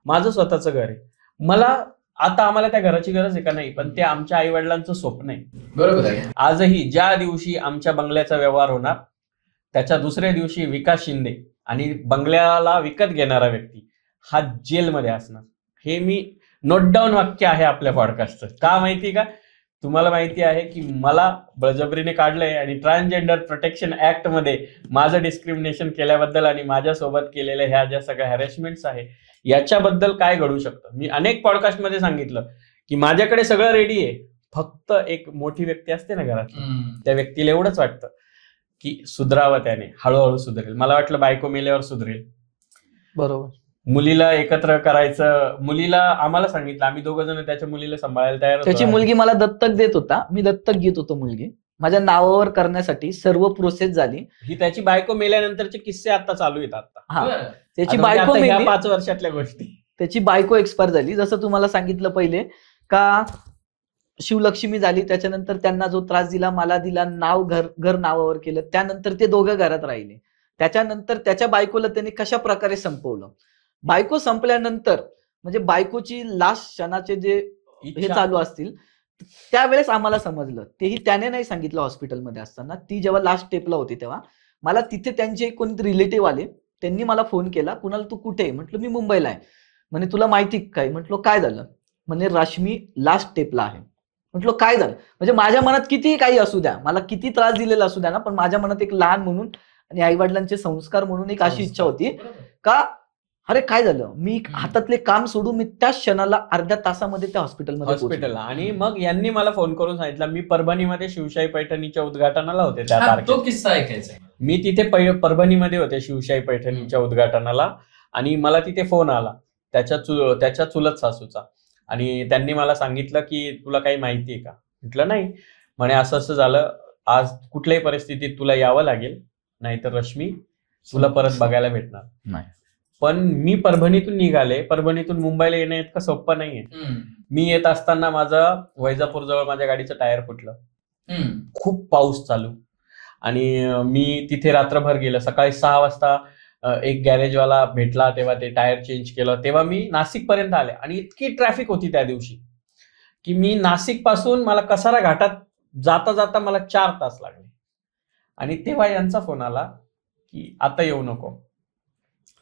माझं स्वतःचं घर आहे. आता आम्हाला त्या घराची गरज आहे का नाही, पण ते आमच्या आई वडिलांचं स्वप्न आहे. बरोबर आहे. आजही ज्या दिवशी आमच्या बंगल्याचा व्यवहार होणार त्याच्या दुसऱ्या दिवशी विकास शिंदे आणि बंगल्याला विकत घेणारा व्यक्ती हा जेलमध्ये असणार. हे मी नोट डाऊन वाक्य आहे आपल्या पॉडकास्टचं. का माहिती का, तुम्हाला माहिती आहे की मला बळजबरीने काढलंय आणि ट्रान्सजेंडर प्रोटेक्शन ऍक्ट मध्ये माझं डिस्क्रिमिनेशन केल्याबद्दल आणि माझ्यासोबत केलेल्या ह्या ज्या सगळ्या हॅरेसमेंट्स आहे याच्याबद्दल काय घडू शकतं. मी अनेक पॉडकास्ट मध्ये सांगितलं की माझ्याकडे सगळं रेडी आहे, फक्त एक मोठी व्यक्ती असते ना घरात, त्या व्यक्तीला एवढंच वाटतं की सुधरावं, त्याने हळूहळू सुधरेल. मला वाटलं बायको मेल्यावर सुधरेल. बरोबर. मुलीला एकत्र करायचं, मुलीला आम्हाला सांगितलं, आम्ही दोघं जण त्याच्या मुलीला सांभाळायला तयार होतो. त्याची मुलगी मला दत्तक देत होता, मी दत्तक घेत होतो मुलगी. माझ्या नावावर करण्यासाठी सर्व प्रोसेस झाली. ही त्याची बायको मेल्यानंतरचे किस्से आता चालू आहेत. आता हा, त्याची आता बायको म्हणजे आता ह्या मेली, 5 वर्षातल्या गोष्टी. त्याची बायको एक्सपायर झाली. जसं तुम्हाला सांगितलं पहिले का शिवलक्ष्मी झाली, त्याच्यानंतर त्यांना जो त्रास दिला मला दिला, घर नावावर केलं, त्यानंतर ते दोघं घरात राहिले. त्याच्यानंतर त्याच्या बायकोला त्यांनी कशा प्रकारे संपवलं. बायको संपल्यानंतर म्हणजे बायकोची लास्ट क्षणाचे जे हे चालू असतील त्यावेळेस आम्हाला समजलं. तेही त्याने नाही सांगितलं हॉस्पिटलमध्ये असताना. ती जेव्हा लास्ट स्टेपला होती तेव्हा मला तिथे त्यांचे कोणते रिलेटिव्ह आले, त्यांनी मला फोन केला, कुणाल तू कुठे आहे? म्हटलं मी मुंबईला आहे. म्हणे तुला माहिती काय? म्हटलं काय झालं? म्हणे रश्मी लास्ट स्टेपला आहे. म्हटलं काय झालं? म्हणजे माझ्या मनात कितीही काही असू द्या, मला किती त्रास दिलेला असू द्या ना, पण माझ्या मनात एक लहान म्हणून आणि आई वडिलांचे संस्कार म्हणून एक अशी इच्छा होती का अरे काय झालं, मी हातातले काम सोडून मी त्या क्षणाला अर्ध्या तासामध्ये त्या हॉस्पिटलला. आणि मग यांनी मला फोन करून सांगितलं, मी परभणीमध्ये शिवशाही पैठणीच्या उद्घाटनाला होते त्या तारखेला. तो किस्सा ऐकायचा. मी तिथे परभणीमध्ये होते शिवशाही पैठणीच्या उद्घाटनाला, आणि मला तिथे फोन आला त्याच्या चुलत सासूचा, आणि त्यांनी मला सांगितलं की तुला काही माहिती आहे का? म्हटलं नाही. म्हणे असं असं झालं, आज कुठल्याही परिस्थितीत तुला यावं लागेल, नाहीतर रश्मी तुला परत बघायला भेटणार नाही. पण मी परभणीतून निघाले, परभणीतून मुंबईला येणं इतकं सोपं नाहीये. मी येत असताना माझं वैजापूर जवळ माझ्या गाडीचं टायर फुटलं, खूप पाऊस चालू, आणि मी तिथे रात्रभर गेलं. सकाळी 6 वाजता एक गॅरेजवाला भेटला, तेव्हा ते टायर चेंज केलं, तेव्हा मी नाशिक पर्यंत आले. आणि इतकी ट्रॅफिक होती त्या दिवशी की मी नाशिक पासून मला कसारा घाटात जाता जाता मला 4 तास लागले. आणि तेव्हा यांचा फोन आला की आता येऊ नको,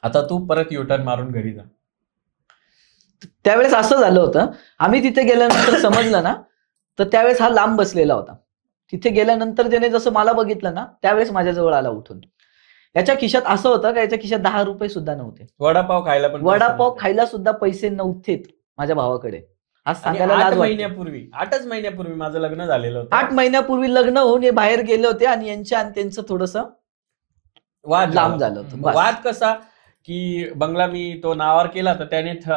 आता तू परत युटर्न मारून घरी जा. त्यावेळेस असं झालं होतं, आम्ही तिथे गेल्यानंतर समजलं ना, तर त्यावेळेस हा लांब बसलेला होता. तिथे गेल्यानंतर ज्याने जसं मला बघितलं ना, त्यावेळेस माझ्याजवळ आला उठून. याच्या खिशात असं होतं का याच्या खिशात 10 रुपये सुद्धा नव्हते. वडापाव खायला सुद्धा पैसे नव्हते माझ्या भावाकडे. आज सांगायला 8 लाज वाटते. महिन्यापूर्वी महिन्यापूर्वी माझं लग्न झालेलं होतं. 8 महिन्यापूर्वी लग्न होऊन हे बाहेर गेले होते, आणि यांच्या आणि त्यांचं थोडंसं वाद लांब झालं होतं बस. वाद कसा की बंगला मी तो नावावर केला तर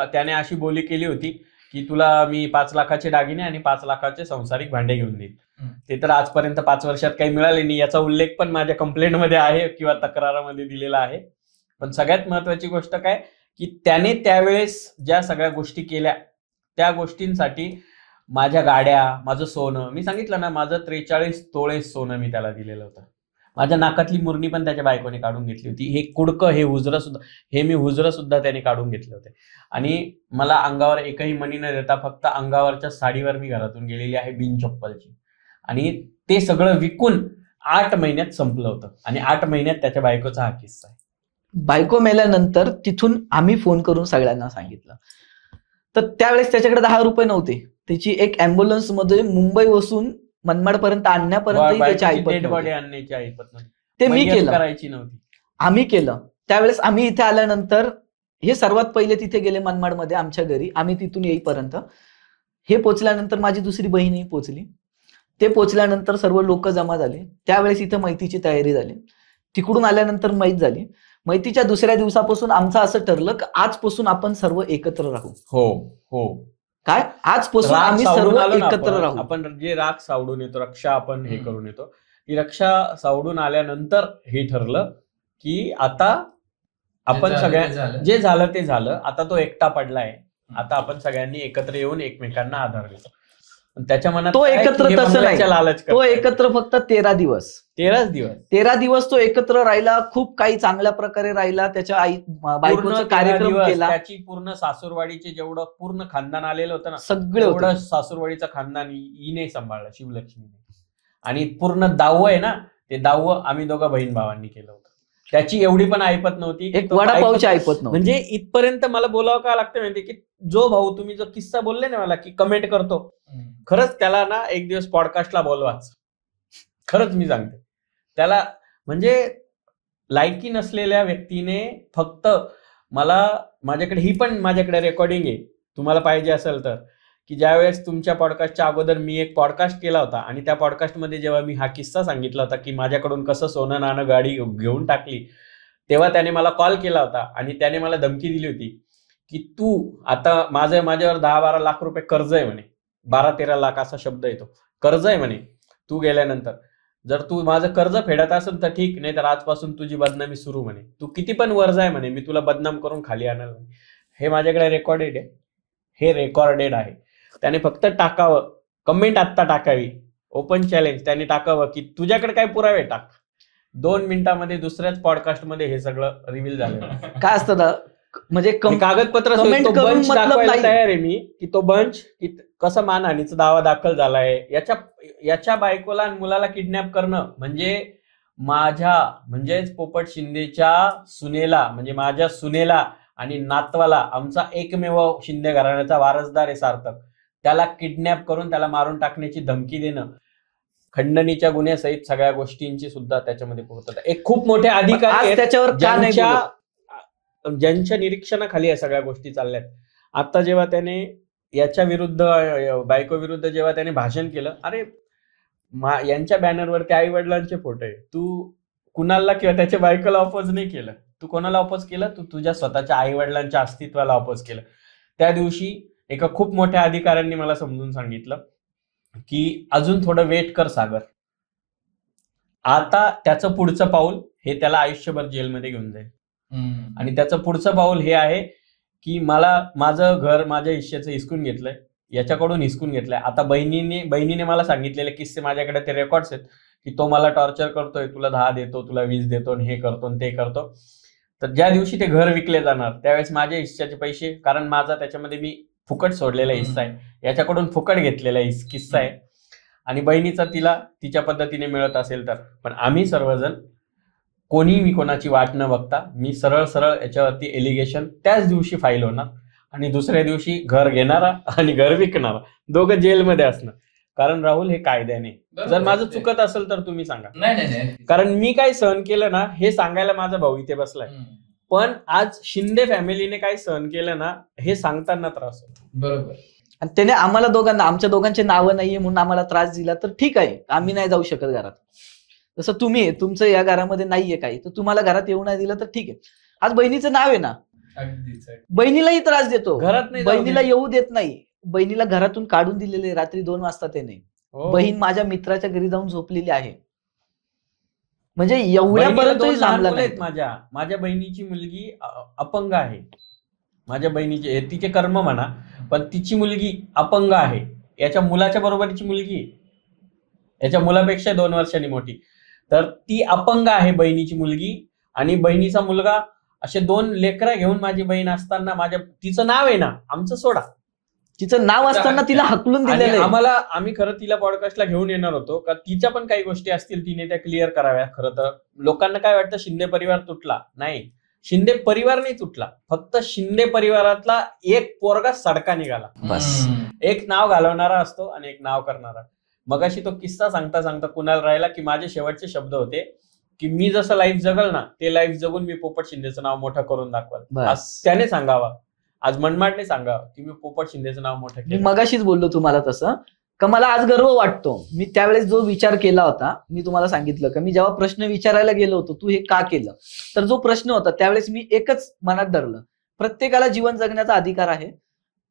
त्याने अशी बोली केली होती की तुला मी 5 लाखाचे दागिने आणि 5 लाखाचे संसारिक भांडे घेऊन देईन. ते तर आजपर्यंत 5 वर्षात काही मिळाले नाही, याचा उल्लेख पण माझ्या कंप्लेंटमध्ये आहे किंवा तक्रारामध्ये दिलेला आहे. पण सगळ्यात महत्वाची गोष्ट काय की त्याने त्यावेळेस ज्या सगळ्या गोष्टी केल्या त्या गोष्टींसाठी माझ्या गाड्या, माझं सोनं, मी सांगितलं ना माझं 43 तोळे सोनं मी त्याला दिलेलं होतं. माझ्या नाकातली मुरणी पण त्याच्या बायकोने काढून घेतली होती. हे कुडकं, हे हुजरं सुद्धा, हे मी हुजरं सुद्धा त्याने काढून घेतले होते. आणि मला अंगावर एकही मणी न देता फक्त अंगावरच्या साडीवर मी घरातून गेलेली आहे बिन चप्पलची. आणि ते सगळं विकून 8 महिन्यात संपलं होतं. आणि 8 महिन्यात त्याच्या बायकोचा हा किस्सा आहे. बायको मेल्यानंतर तिथून आम्ही फोन करून सगळ्यांना सांगितलं. तर त्यावेळेस त्याच्याकडे 10 रुपये नव्हते. त्याची एक अँब्युलन्स मध्ये मुंबई वसून मनमाड पर्यंत आणण्यापर्यंत त्याची ऐपत डेड बॉडी नव्हती. आणण्याची ऐपत नव्हती. ते मी मय्यत केलं, करायची नव्हती. आम्ही केलं. त्यावेळेस आम्ही इथे आल्यानंतर हे सर्वात पहिले तिथे गेले मनमाडमध्ये आमच्या घरी. आम्ही तिथून येईपर्यंत हे पोचल्यानंतर माझी दुसरी बहीणही पोचली. ते पोचल्यानंतर सर्व लोक जमा झाले. त्यावेळेस इथं मैतीची तयारी झाली. तिकडून आल्यानंतर मैत झाली. मैतीच्या दुसऱ्या दिवसापासून आमचं असं ठरलं की आजपासून आपण सर्व एकत्र राहू. हो हो. काय आजपासून राग आम्ही सावडून सर्व आलो ना एकत्र आपण, राहू. आपण जे राग सावडून येतो, रक्षा आपण हे करून येतो, ती रक्षा सावडून आल्यानंतर हे ठरलं की आता आपण सगळ्या जे झालं ते झालं, आता तो एकटा पडलाय, आता आपण सगळ्यांनी एकत्र येऊन एकमेकांना आधार देतो. पण त्याच्या मनात तो काय की एकत्र हे तसं नाही. बंगल्याच्या लालच तो करताय. एकत्र फक्त 13 दिवस 13 दिवस तो एकत्र राहिला. खूप काही चांगल्या प्रकारे राहिला. त्याच्या आई पूर्ण बायकोचा 13 कार्यक्रम दिवस केला. त्याची पूर्ण सासूरवाडीचे जेवढं पूर्ण खानदान आलेलं होतं ना, सगळे एवढं होते. सासूरवाडीचं खानदान हिने सांभाळलं, शिवलक्ष्मीने. आणि पूर्ण 10वं आहे ना, ते 10वं आम्ही दोघं बहीण भावांनी केलं होतं. त्याची एवढी पण ऐपत नव्हती. एक तो वडापावची ऐपत नव्हती. म्हणजे इथपर्यंत मला बोलावं का लागतं माहिती की जो भाऊ तुम्ही जो किस्सा बोलले ना मला की कमेंट करतो, खरंच त्याला ना एक दिवस पॉडकास्टला बोलवाच. खरंच मी सांगते त्याला. म्हणजे लायकी नसलेल्या व्यक्तीने फक्त मला, माझ्याकडे रेकॉर्डिंग आहे, तुम्हाला पाहिजे असेल तर, की ज्यावेळेस तुमच्या पॉडकास्टच्या अगोदर मी एक पॉडकास्ट केला होता आणि त्या पॉडकास्टमध्ये जेव्हा मी हा किस्सा सांगितला होता की माझ्याकडून कसं सोनं नाणं गाडी घेऊन टाकली, तेव्हा त्याने मला कॉल केला होता आणि त्याने मला धमकी दिली होती की तू आता माझ्यावर 10-12 लाख रुपये कर्ज आहे म्हणे, 12-13 लाख असा शब्द येतो, कर्ज आहे म्हणे, तू गेल्यानंतर जर तू माझं कर्ज फेडत असेल तर ठीक, नाही तर आजपासून तुझी बदनामी सुरू म्हणे, तू किती पण वर जाय म्हणे, मी तुला बदनाम करून खाली आणल. हे माझ्याकडे रेकॉर्डेड आहे, हे रेकॉर्डेड आहे. त्याने फक्त टाकावं, कमेंट आत्ता टाकावी, ओपन चॅलेंज त्याने टाकावं की तुझ्याकडे काय पुरावे टाक. 2 मिनिटांमध्ये दुसऱ्याच पॉडकास्टमध्ये हे सगळं रिव्हील झालं. काय असतं ना, म्हणजे कागदपत्र comment तो करून बंच मतलब दाखवायला नाही. तयार आहे मी की तो बंच कसा मानहानीचा दावा दाखल झालाय. याच्या बायकोला आणि मुलाला किडनॅप करणं म्हणजे म्हणजेच पोपट शिंदेच्या सुनेला, म्हणजे माझ्या सुनेला आणि नातवाला, आमचा एकमेव शिंदे घराण्याचा वारसदार आहे सार्थक, त्याला किडनॅप करून त्याला मारून टाकण्याची धमकी देणं, खंडणीच्या गुन्ह्यासहित सगळ्या गोष्टींची सुद्धा त्याच्यामध्ये पोहोचतात. एक खूप मोठे अधिकारी आज आहेत त्याच्यावर का नाही बोलत? ज्यांच्या निरीक्षणाखाली या सगळ्या गोष्टी चालल्यात. आता जेव्हा त्याने याच्या विरुद्ध, बायको विरुद्ध जेव्हा त्याने भाषण केलं, अरे यांच्या बॅनरवरती आई वडिलांचे फोटो आहे, तू कुणाला किंवा त्याच्या बायकोला अपोज नाही केलं, तू कोणाला अपोज केलं, तू तुझ्या स्वतःच्या आई वडिलांच्या अस्तित्वाला अपोज केलं. त्या दिवशी एका खूप मोठ्या अधिकाऱ्यांनी मला समजून सांगितलं की अजून थोडं वेट कर सागर, आता त्याचं पुढचं पाऊल हे त्याला आयुष्यभर जेलमध्ये घेऊन जाईल. आणि त्याचं पुढचं पाऊल हे आहे की माझं घर माझ्या हिश्श्याचं हिसकून घेतलंय, याच्याकडून हिसकून घेतलंय. आता बहिणीने मला सांगितलेले किस्से माझ्याकडे ते रेकॉर्ड्स आहेत की तो मला टॉर्चर करतोय, तुला 10 देतो, तुला 20 देतो, हे करतो ते करतो. तर ज्या दिवशी ते घर विकले जाणार त्यावेळेस माझ्या हिश्श्याचे पैसे, कारण माझा त्याच्यामध्ये मी फुकट सोडलेला हिस्सा आहे, याच्याकडून फुकट घेतलेला किस्सा आहे, आणि बहिणीचा तिला तिच्या पद्धतीने मिळत असेल तर. पण आम्ही सर्वजण कोणी कोणाची वाट न बघता मी सरळ याच्यावरती एलिगेशन त्याच दिवशी फाईल होणार आणि दुसऱ्या दिवशी घर घेणारा आणि घर विकणारा दोघं जेलमध्ये असणार. कारण राहुल हे कायद्याने, जर माझं चुकत असेल तर तुम्ही सांगा. नाही, कारण मी काय सहन केलं ना हे सांगायला माझा भाऊ इथे बसलाय, पण आज शिंदे फॅमिलीने काय सहन केलं ना हे सांगताना त्रास होतो. बरोबर. आणि त्याने आम्हाला दोघांना, आमच्या दोघांचे नावं नाहीये म्हणून आम्हाला त्रास दिला तर ठीक आहे, आम्ही नाही जाऊ शकत घरात. जसं तुम्ही आहे, तुमचं या घरामध्ये नाहीये काही, तर तुम्हाला घरात येऊ नाही दिलं तर ठीक आहे. आज बहिणीचं नाव आहे ना, बहिणीलाही त्रास देतो, घरात नाही जाऊ बहिणीला देत. येऊ देत नाही, बहिणीला घरातून काढून दिलेले रात्री 2 वाजता त्याने. हो. बहीण माझ्या मित्राच्या घरी जाऊन झोपलेली आहे. म्हणजे बहिणीला एवढ्यापर्यंतही दोन लहान थांबला मुलं नाही. आहेत माझ्या बहिणीची मुलगी अपंग आहे. माझ्या बहिणीचे तिचे कर्म म्हणा, पण तिची मुलगी अपंग आहे. याच्या मुलाच्या बरोबरीची मुलगी आहे. याच्या मुलापेक्षा 2 वर्षांनी मोठी. तर ती अपंग आहे बहिणीची मुलगी, आणि बहिणीचा मुलगा. असे 2 लेकरं घेऊन माझी बहीण असताना तिचं नाव आहे ना, आमचं सोडा. तिचं नाव असताना तिला हकलून आणि दिलेलं आहे. आम्ही खरं तिला पॉडकास्टला घेऊन येणार होतो, का तिच्या पण काही गोष्टी असतील तिने त्या क्लिअर कराव्या. खरं तर लोकांना काय वाटतं शिंदे परिवार तुटला. नाही, शिंदे परिवार नाही तुटला, फक्त शिंदे परिवारातला एक पोरगा सडका निघाला. बस. एक नाव घालवणारा असतो आणि एक नाव करणारा. मगाशी तो किस्सा सांगता सांगता कुणाला राहिला की माझे शेवटचे शब्द होते की मी जसं लाईफ जगल ना, ते लाईफ जगून मी पोपट शिंदेचं नाव मोठं करून दाखवल. बस. आज त्याने सांगावा, आज मनमाडने सांगावं की मी पोपट शिंदेचं नाव मोठं मी केलं. मगाशीच बोललो तुम्हाला तसं, का मला आज गर्व वाटतो. मी त्यावेळेस जो विचार केला होता, मी तुम्हाला सांगितलं का मी जेव्हा प्रश्न विचारायला गेलो होतो, तू हे का केलं, तर जो प्रश्न होता त्यावेळेस मी एकच मनात धरलं, प्रत्येकाला जीवन जगण्याचा अधिकार आहे.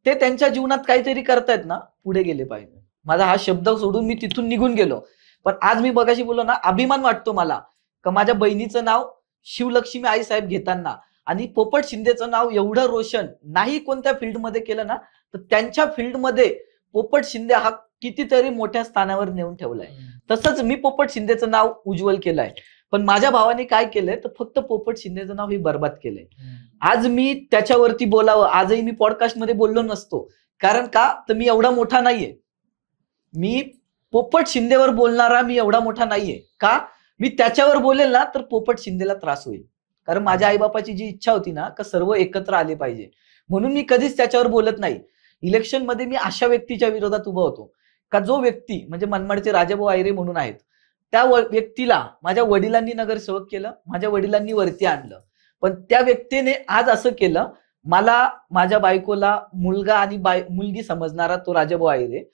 ते त्यांच्या जीवनात काहीतरी करतायत ना, पुढे गेले पाहिजे. माझा हा शब्द सोडून मी तिथून निघून गेलो. पण आज मी मगाशी बोललो ना, अभिमान वाटतो मला का माझ्या बहिणीचं नाव शिवलक्ष्मी आईसाहेब घेताना आणि पोपट शिंदेचं नाव एवढं रोशन नाही कोणत्या फील्डमध्ये केलं ना, तर त्यांच्या फील्डमध्ये पोपट शिंदे हा कितीतरी मोठ्या स्थानावर नेऊन ठेवलाय. तसंच मी पोपट शिंदेचं नाव उज्ज्वल केलंय. पण माझ्या भावाने काय केलंय, तर फक्त पोपट शिंदेचं नाव हे बरबाद केलंय. आज मी त्याच्यावरती बोलावं, आजही मी पॉडकास्ट मध्ये बोललो नसतो. कारण का, तर मी एवढा मोठा नाहीये. मी पोपट शिंदेवर बोलणारा मी एवढा मोठा नाहीये. का, मी त्याच्यावर बोलेल ना तर पोपट शिंदेला त्रास होईल. कारण माझ्या आईबापाची जी इच्छा होती ना, का सर्व एकत्र आले पाहिजे, म्हणून मी कधीच त्याच्यावर बोलत नाही. इलेक्शन मध्ये मी अशा व्यक्तीच्या विरोधात उभा होतो का जो व्यक्ती म्हणजे मनमाडचे राजाभाऊ आयरे म्हणून आहेत, त्या व्यक्तीला माझ्या वडिलांनी नगरसेवक केलं, माझ्या वडिलांनी वरती आणलं. पण त्या व्यक्तीने आज असं केलं, मला माझ्या बायकोला मुलगा आणि मुलगी समजणारा तो राजाभाऊ आयरे,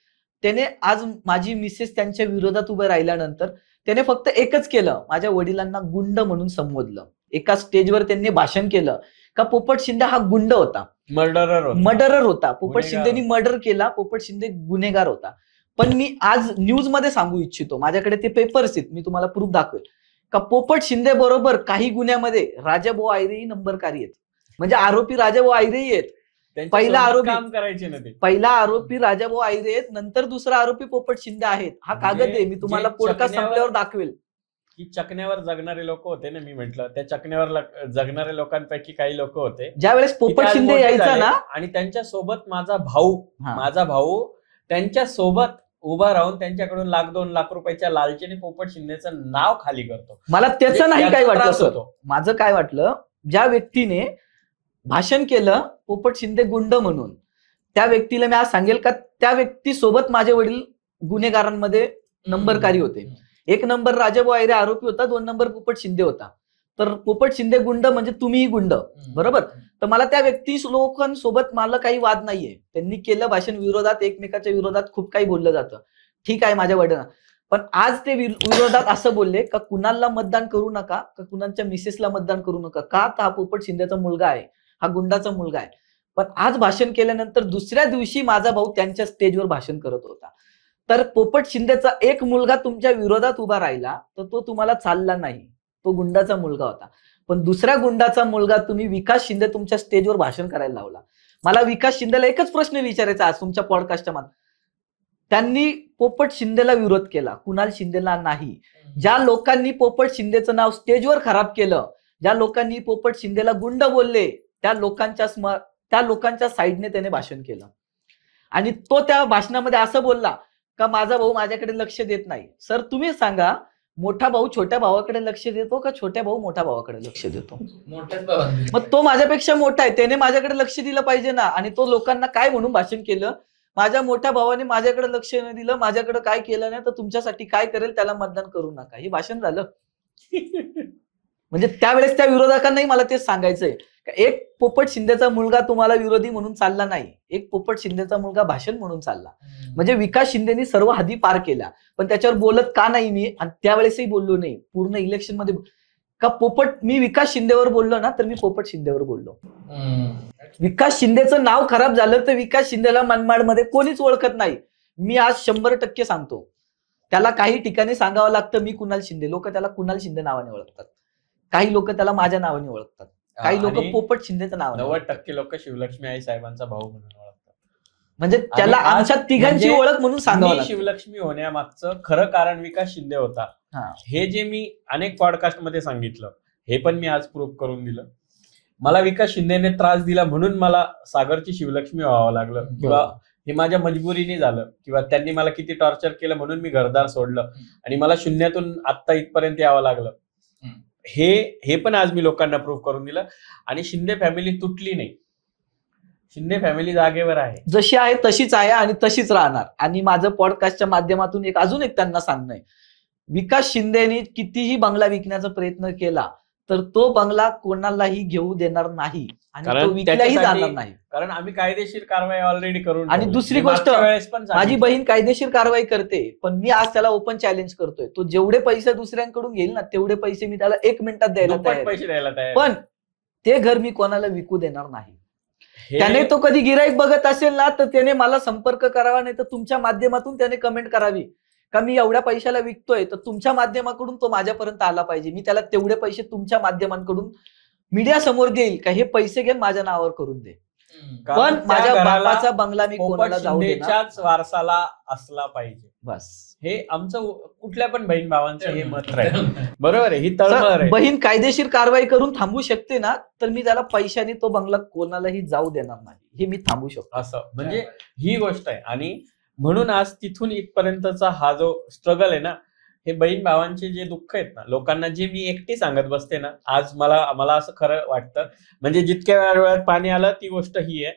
त्याने आज माझी मिसेस त्यांच्या विरोधात उभे राहिल्यानंतर त्याने फक्त एकच केलं, माझ्या वडिलांना गुंड म्हणून संबोधलं. एका स्टेजवर त्यांनी भाषण केलं का पोपट शिंदे हा गुंड होता, मर्डरर होता. पोपट शिंदेनी मर्डर केला, पोपट शिंदे गुन्हेगार होता. पण मी आज न्यूज मध्ये सांगू इच्छितो, माझ्याकडे ते पेपर्स आहेत, मी तुम्हाला प्रूफ दाखवेल का पोपट शिंदे बरोबर काही गुन्ह्यामध्ये राजाभाऊ आयरेही नंबरकारी आहेत. म्हणजे आरोपी राजाभाऊ आयरेही आहेत. पहिला आरोपी काम करायचे ना ते. पहिला आरोपी राजाभाऊ आयरे आहेत, नंतर दुसरा आरोपी पोपट शिंदे आहेत. हा कागद आहे, मी तुम्हाला पॉडकास्ट संपल्यावर दाखवेल. की चकण्यावर जगणारे लोक होते ना, मी म्हंटल त्या चकण्यावर जगणाऱ्या लोकांपैकी काही लोक होते. ज्यावेळेस पोपट शिंदे यायचा ना, आणि त्यांच्या सोबत माझा भाऊ त्यांच्या सोबत उभा राहून त्यांच्याकडून 1-2 लाख रुपयाच्या लालचीने पोपट शिंदेचं नाव खाली करतो. मला त्याचं नाही काय वाटलं सर. होतो. माझं काय वाटलं, ज्या व्यक्तीने भाषण केलं पोपट शिंदे गुंड म्हणून, त्या व्यक्तीला मी आज सांगेल का त्या व्यक्ती सोबत माझे वडील गुन्हेगारांमध्ये नंबरकारी होते. 1 नंबर राजाभाऊ आयरे आरोपी होता, 2 नंबर पोपट शिंदे होता. तर पोपट शिंदे गुंड म्हणजे तुम्हीही गुंड, बरोबर. तर मला त्या व्यक्ती लोकांसोबत मला काही वाद नाहीये. त्यांनी केलं भाषण विरोधात, एकमेकाच्या विरोधात खूप काही बोललं जातं, ठीक आहे माझ्या वडिलांना. पण आज ते विरोधात असं बोलले का कुणाला मतदान करू नका, का कुणाच्या मिसेसला मतदान करू नका, का हा पोपट शिंदेचा मुलगा आहे, हा गुंडाचा मुलगा आहे. पण आज भाषण केल्यानंतर दुसऱ्या दिवशी माझा भाऊ त्यांच्या स्टेजवर भाषण करत होता. तर पोपट शिंदेचा एक मुलगा तुमच्या विरोधात उभा राहिला तर तो तुम्हाला चालला नाही, तो गुंडाचा मुलगा होता. पण दुसऱ्या गुंडाचा मुलगा तुम्ही विकास शिंदे तुमच्या स्टेजवर भाषण करायला लावला. मला विकास शिंदेला एकच प्रश्न विचारायचा आज तुमच्या पॉडकास्टच्या मध्ये, त्यांनी पोपट शिंदेला विरोध केला, कुणाल शिंदेला नाही. ज्या लोकांनी पोपट शिंदेचं नाव स्टेजवर खराब केलं, ज्या लोकांनी पोपट शिंदेला गुंड बोलले, त्या लोकांच्या साईडने त्याने भाषण केलं. आणि तो त्या भाषणामध्ये असं बोलला का माझा भाऊ माझ्याकडे लक्ष देत नाही. सर तुम्ही सांगा, मोठा भाऊ छोट्या भावाकडे लक्ष देतो का छोट्या भाऊ मोठ्या भावाकडे लक्ष देतो? मग तो माझ्यापेक्षा मोठा आहे, त्याने माझ्याकडे लक्ष दिलं पाहिजे ना. आणि तो लोकांना काय म्हणून भाषण केलं, माझ्या मोठ्या भावाने माझ्याकडे लक्ष नाही दिलं, माझ्याकडे काय केलं नाही, तर तुमच्यासाठी काय करेल त्याला मतदान करू नका. हे भाषण झालं. म्हणजे त्यावेळेस त्या विरोधकांनाही मला तेच सांगायचंय एक पोपट शिंदेचा मुलगा तुम्हाला विरोधी म्हणून चालला नाही, एक पोपट शिंदेचा मुलगा भाषण म्हणून चालला. म्हणजे विकास शिंदेनी सर्व हद्दी पार केल्या, पण त्याच्यावर बोलत का नाही मी, आणि त्यावेळेसही बोललो नाही पूर्ण इलेक्शन मध्ये. का पोपट, मी विकास शिंदेवर बोललो ना तर मी पोपट शिंदेवर बोललो. विकास शिंदेचं नाव खराब झालं तर विकास शिंदेला मनमाडमध्ये कोणीच ओळखत नाही. मी आज 100% सांगतो, त्याला काही ठिकाणी सांगावं लागतं मी कुणाल शिंदे, लोक त्याला कुणाल शिंदे नावाने ओळखतात, काही लोक त्याला माझ्या नावाने ओळखतात, काही लोक आणि पोपट शिंदेचं नाव 90% लोक शिवलक्ष्मी आई साहेबांचा भाऊ म्हणून ओळखतात. म्हणजे त्याला आणि आज आमच्या तिघांची म्हणजे ओळख म्हणून सांगावं मी लागतं. शिवलक्ष्मी होण्यामागचं खरं कारण विकास शिंदे होता. हा. हे जे मी अनेक पॉडकास्ट मध्ये सांगितलं, हे पण मी आज प्रूव्ह करून दिलं. मला विकास शिंदेने त्रास दिला म्हणून मला सागरची शिवलक्ष्मी व्हावं लागलं, किंवा हे माझ्या मजबुरीने झालं, किंवा त्यांनी मला किती टॉर्चर केलं म्हणून मी घरदार सोडलं आणि मला शून्यातून आत्ता इथपर्यंत यावं लागलं. हे पण आज मी लोकांना प्रूव्ह करून दिलं. आणि शिंदे फॅमिली तुटली नाही, शिंदे फॅमिली जागेवर आहे, जशी आहे तशीच आहे आणि तशीच राहणार. आणि माझं पॉडकास्टच्या माध्यमातून अजून एक त्यांना सांगणं आहे, विकास शिंदेनी कितीही बंगला विकण्याचा प्रयत्न केला तर तो बंगला कोणालाही घेऊ देणार नाही आणि कारण तो विकल्याही त्याच्यासाठी- जाणार नाही. कारण आम्ही कायदेशीर कारवाई ऑलरेडी करून आणि ठेवली. दुसरी मी गोष्ट, मागच्या वेळेस पण माझी सांगितलं. बहीण कायदेशीर कारवाई करते, पण मी आज त्याला ओपन चॅलेंज करतोय, तो जेवढे पैसे दुसऱ्यांकडून घेईल ना तेवढे पैसे मी त्याला 1 मिनिटात द्यायला दुप्पट तयार आहे. पैसे द्यायला तयार. पण ते घर मी कोणाला विकू देणार नाही. हे- त्याने तो कधी गिराईक बघत असेल ना तर त्याने मला संपर्क करावा, नाही तर तुमच्या माध्यमातून त्याने कमेंट करावी का मी एवढ्या पैशाला विकतोय, तर तुमच्या माध्यमाकडून तो माझ्यापर्यंत आला पाहिजे, मी त्याला तेवढे पैसे तुमच्या माध्यमांकडून मीडिया समोर देईल का हे पैसे घेऊन माझ्या नावावर करून दे, कारण पण त्या माझ्या घराला बापाचा बंगला मी पोपट कोणाला जाऊ देणार शिंदेच्याच वारसाला असला पाहिजे. बस. हे आमचं कुठल्या पण बहीण भावांचं हे मत राहील. बरोबर आहे, ही तळमळ जर आहे. बहीण कायदेशीर कारवाई करून थांबू शकते ना तर मी त्याला पैशाने तो बंगला कोणालाही जाऊ देणार नाही, हे मी थांबू शकतो. असं म्हणजे ही गोष्ट आहे. आणि म्हणून आज तिथून इथपर्यंतचा हा जो स्ट्रगल आहे ना, हे बहीण भावांचे जे दुःख आहेत ना, लोकांना जे मी एकटी सांगत बसते ना, आज मला असं खरं वाटतं. म्हणजे जितक्या वेळात पाणी आलं ती गोष्ट ही आहे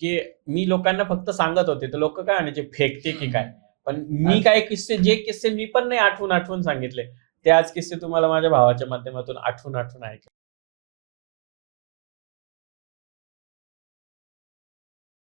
की मी लोकांना फक्त सांगत होते तर लोक काय म्हणायचे फेकते की काय, पण मी काय जे किस्से मी पण नाही आठवून सांगितले, ते आज किस्से तुम्हाला माझ्या भावाच्या माध्यमातून आठवून ऐकले.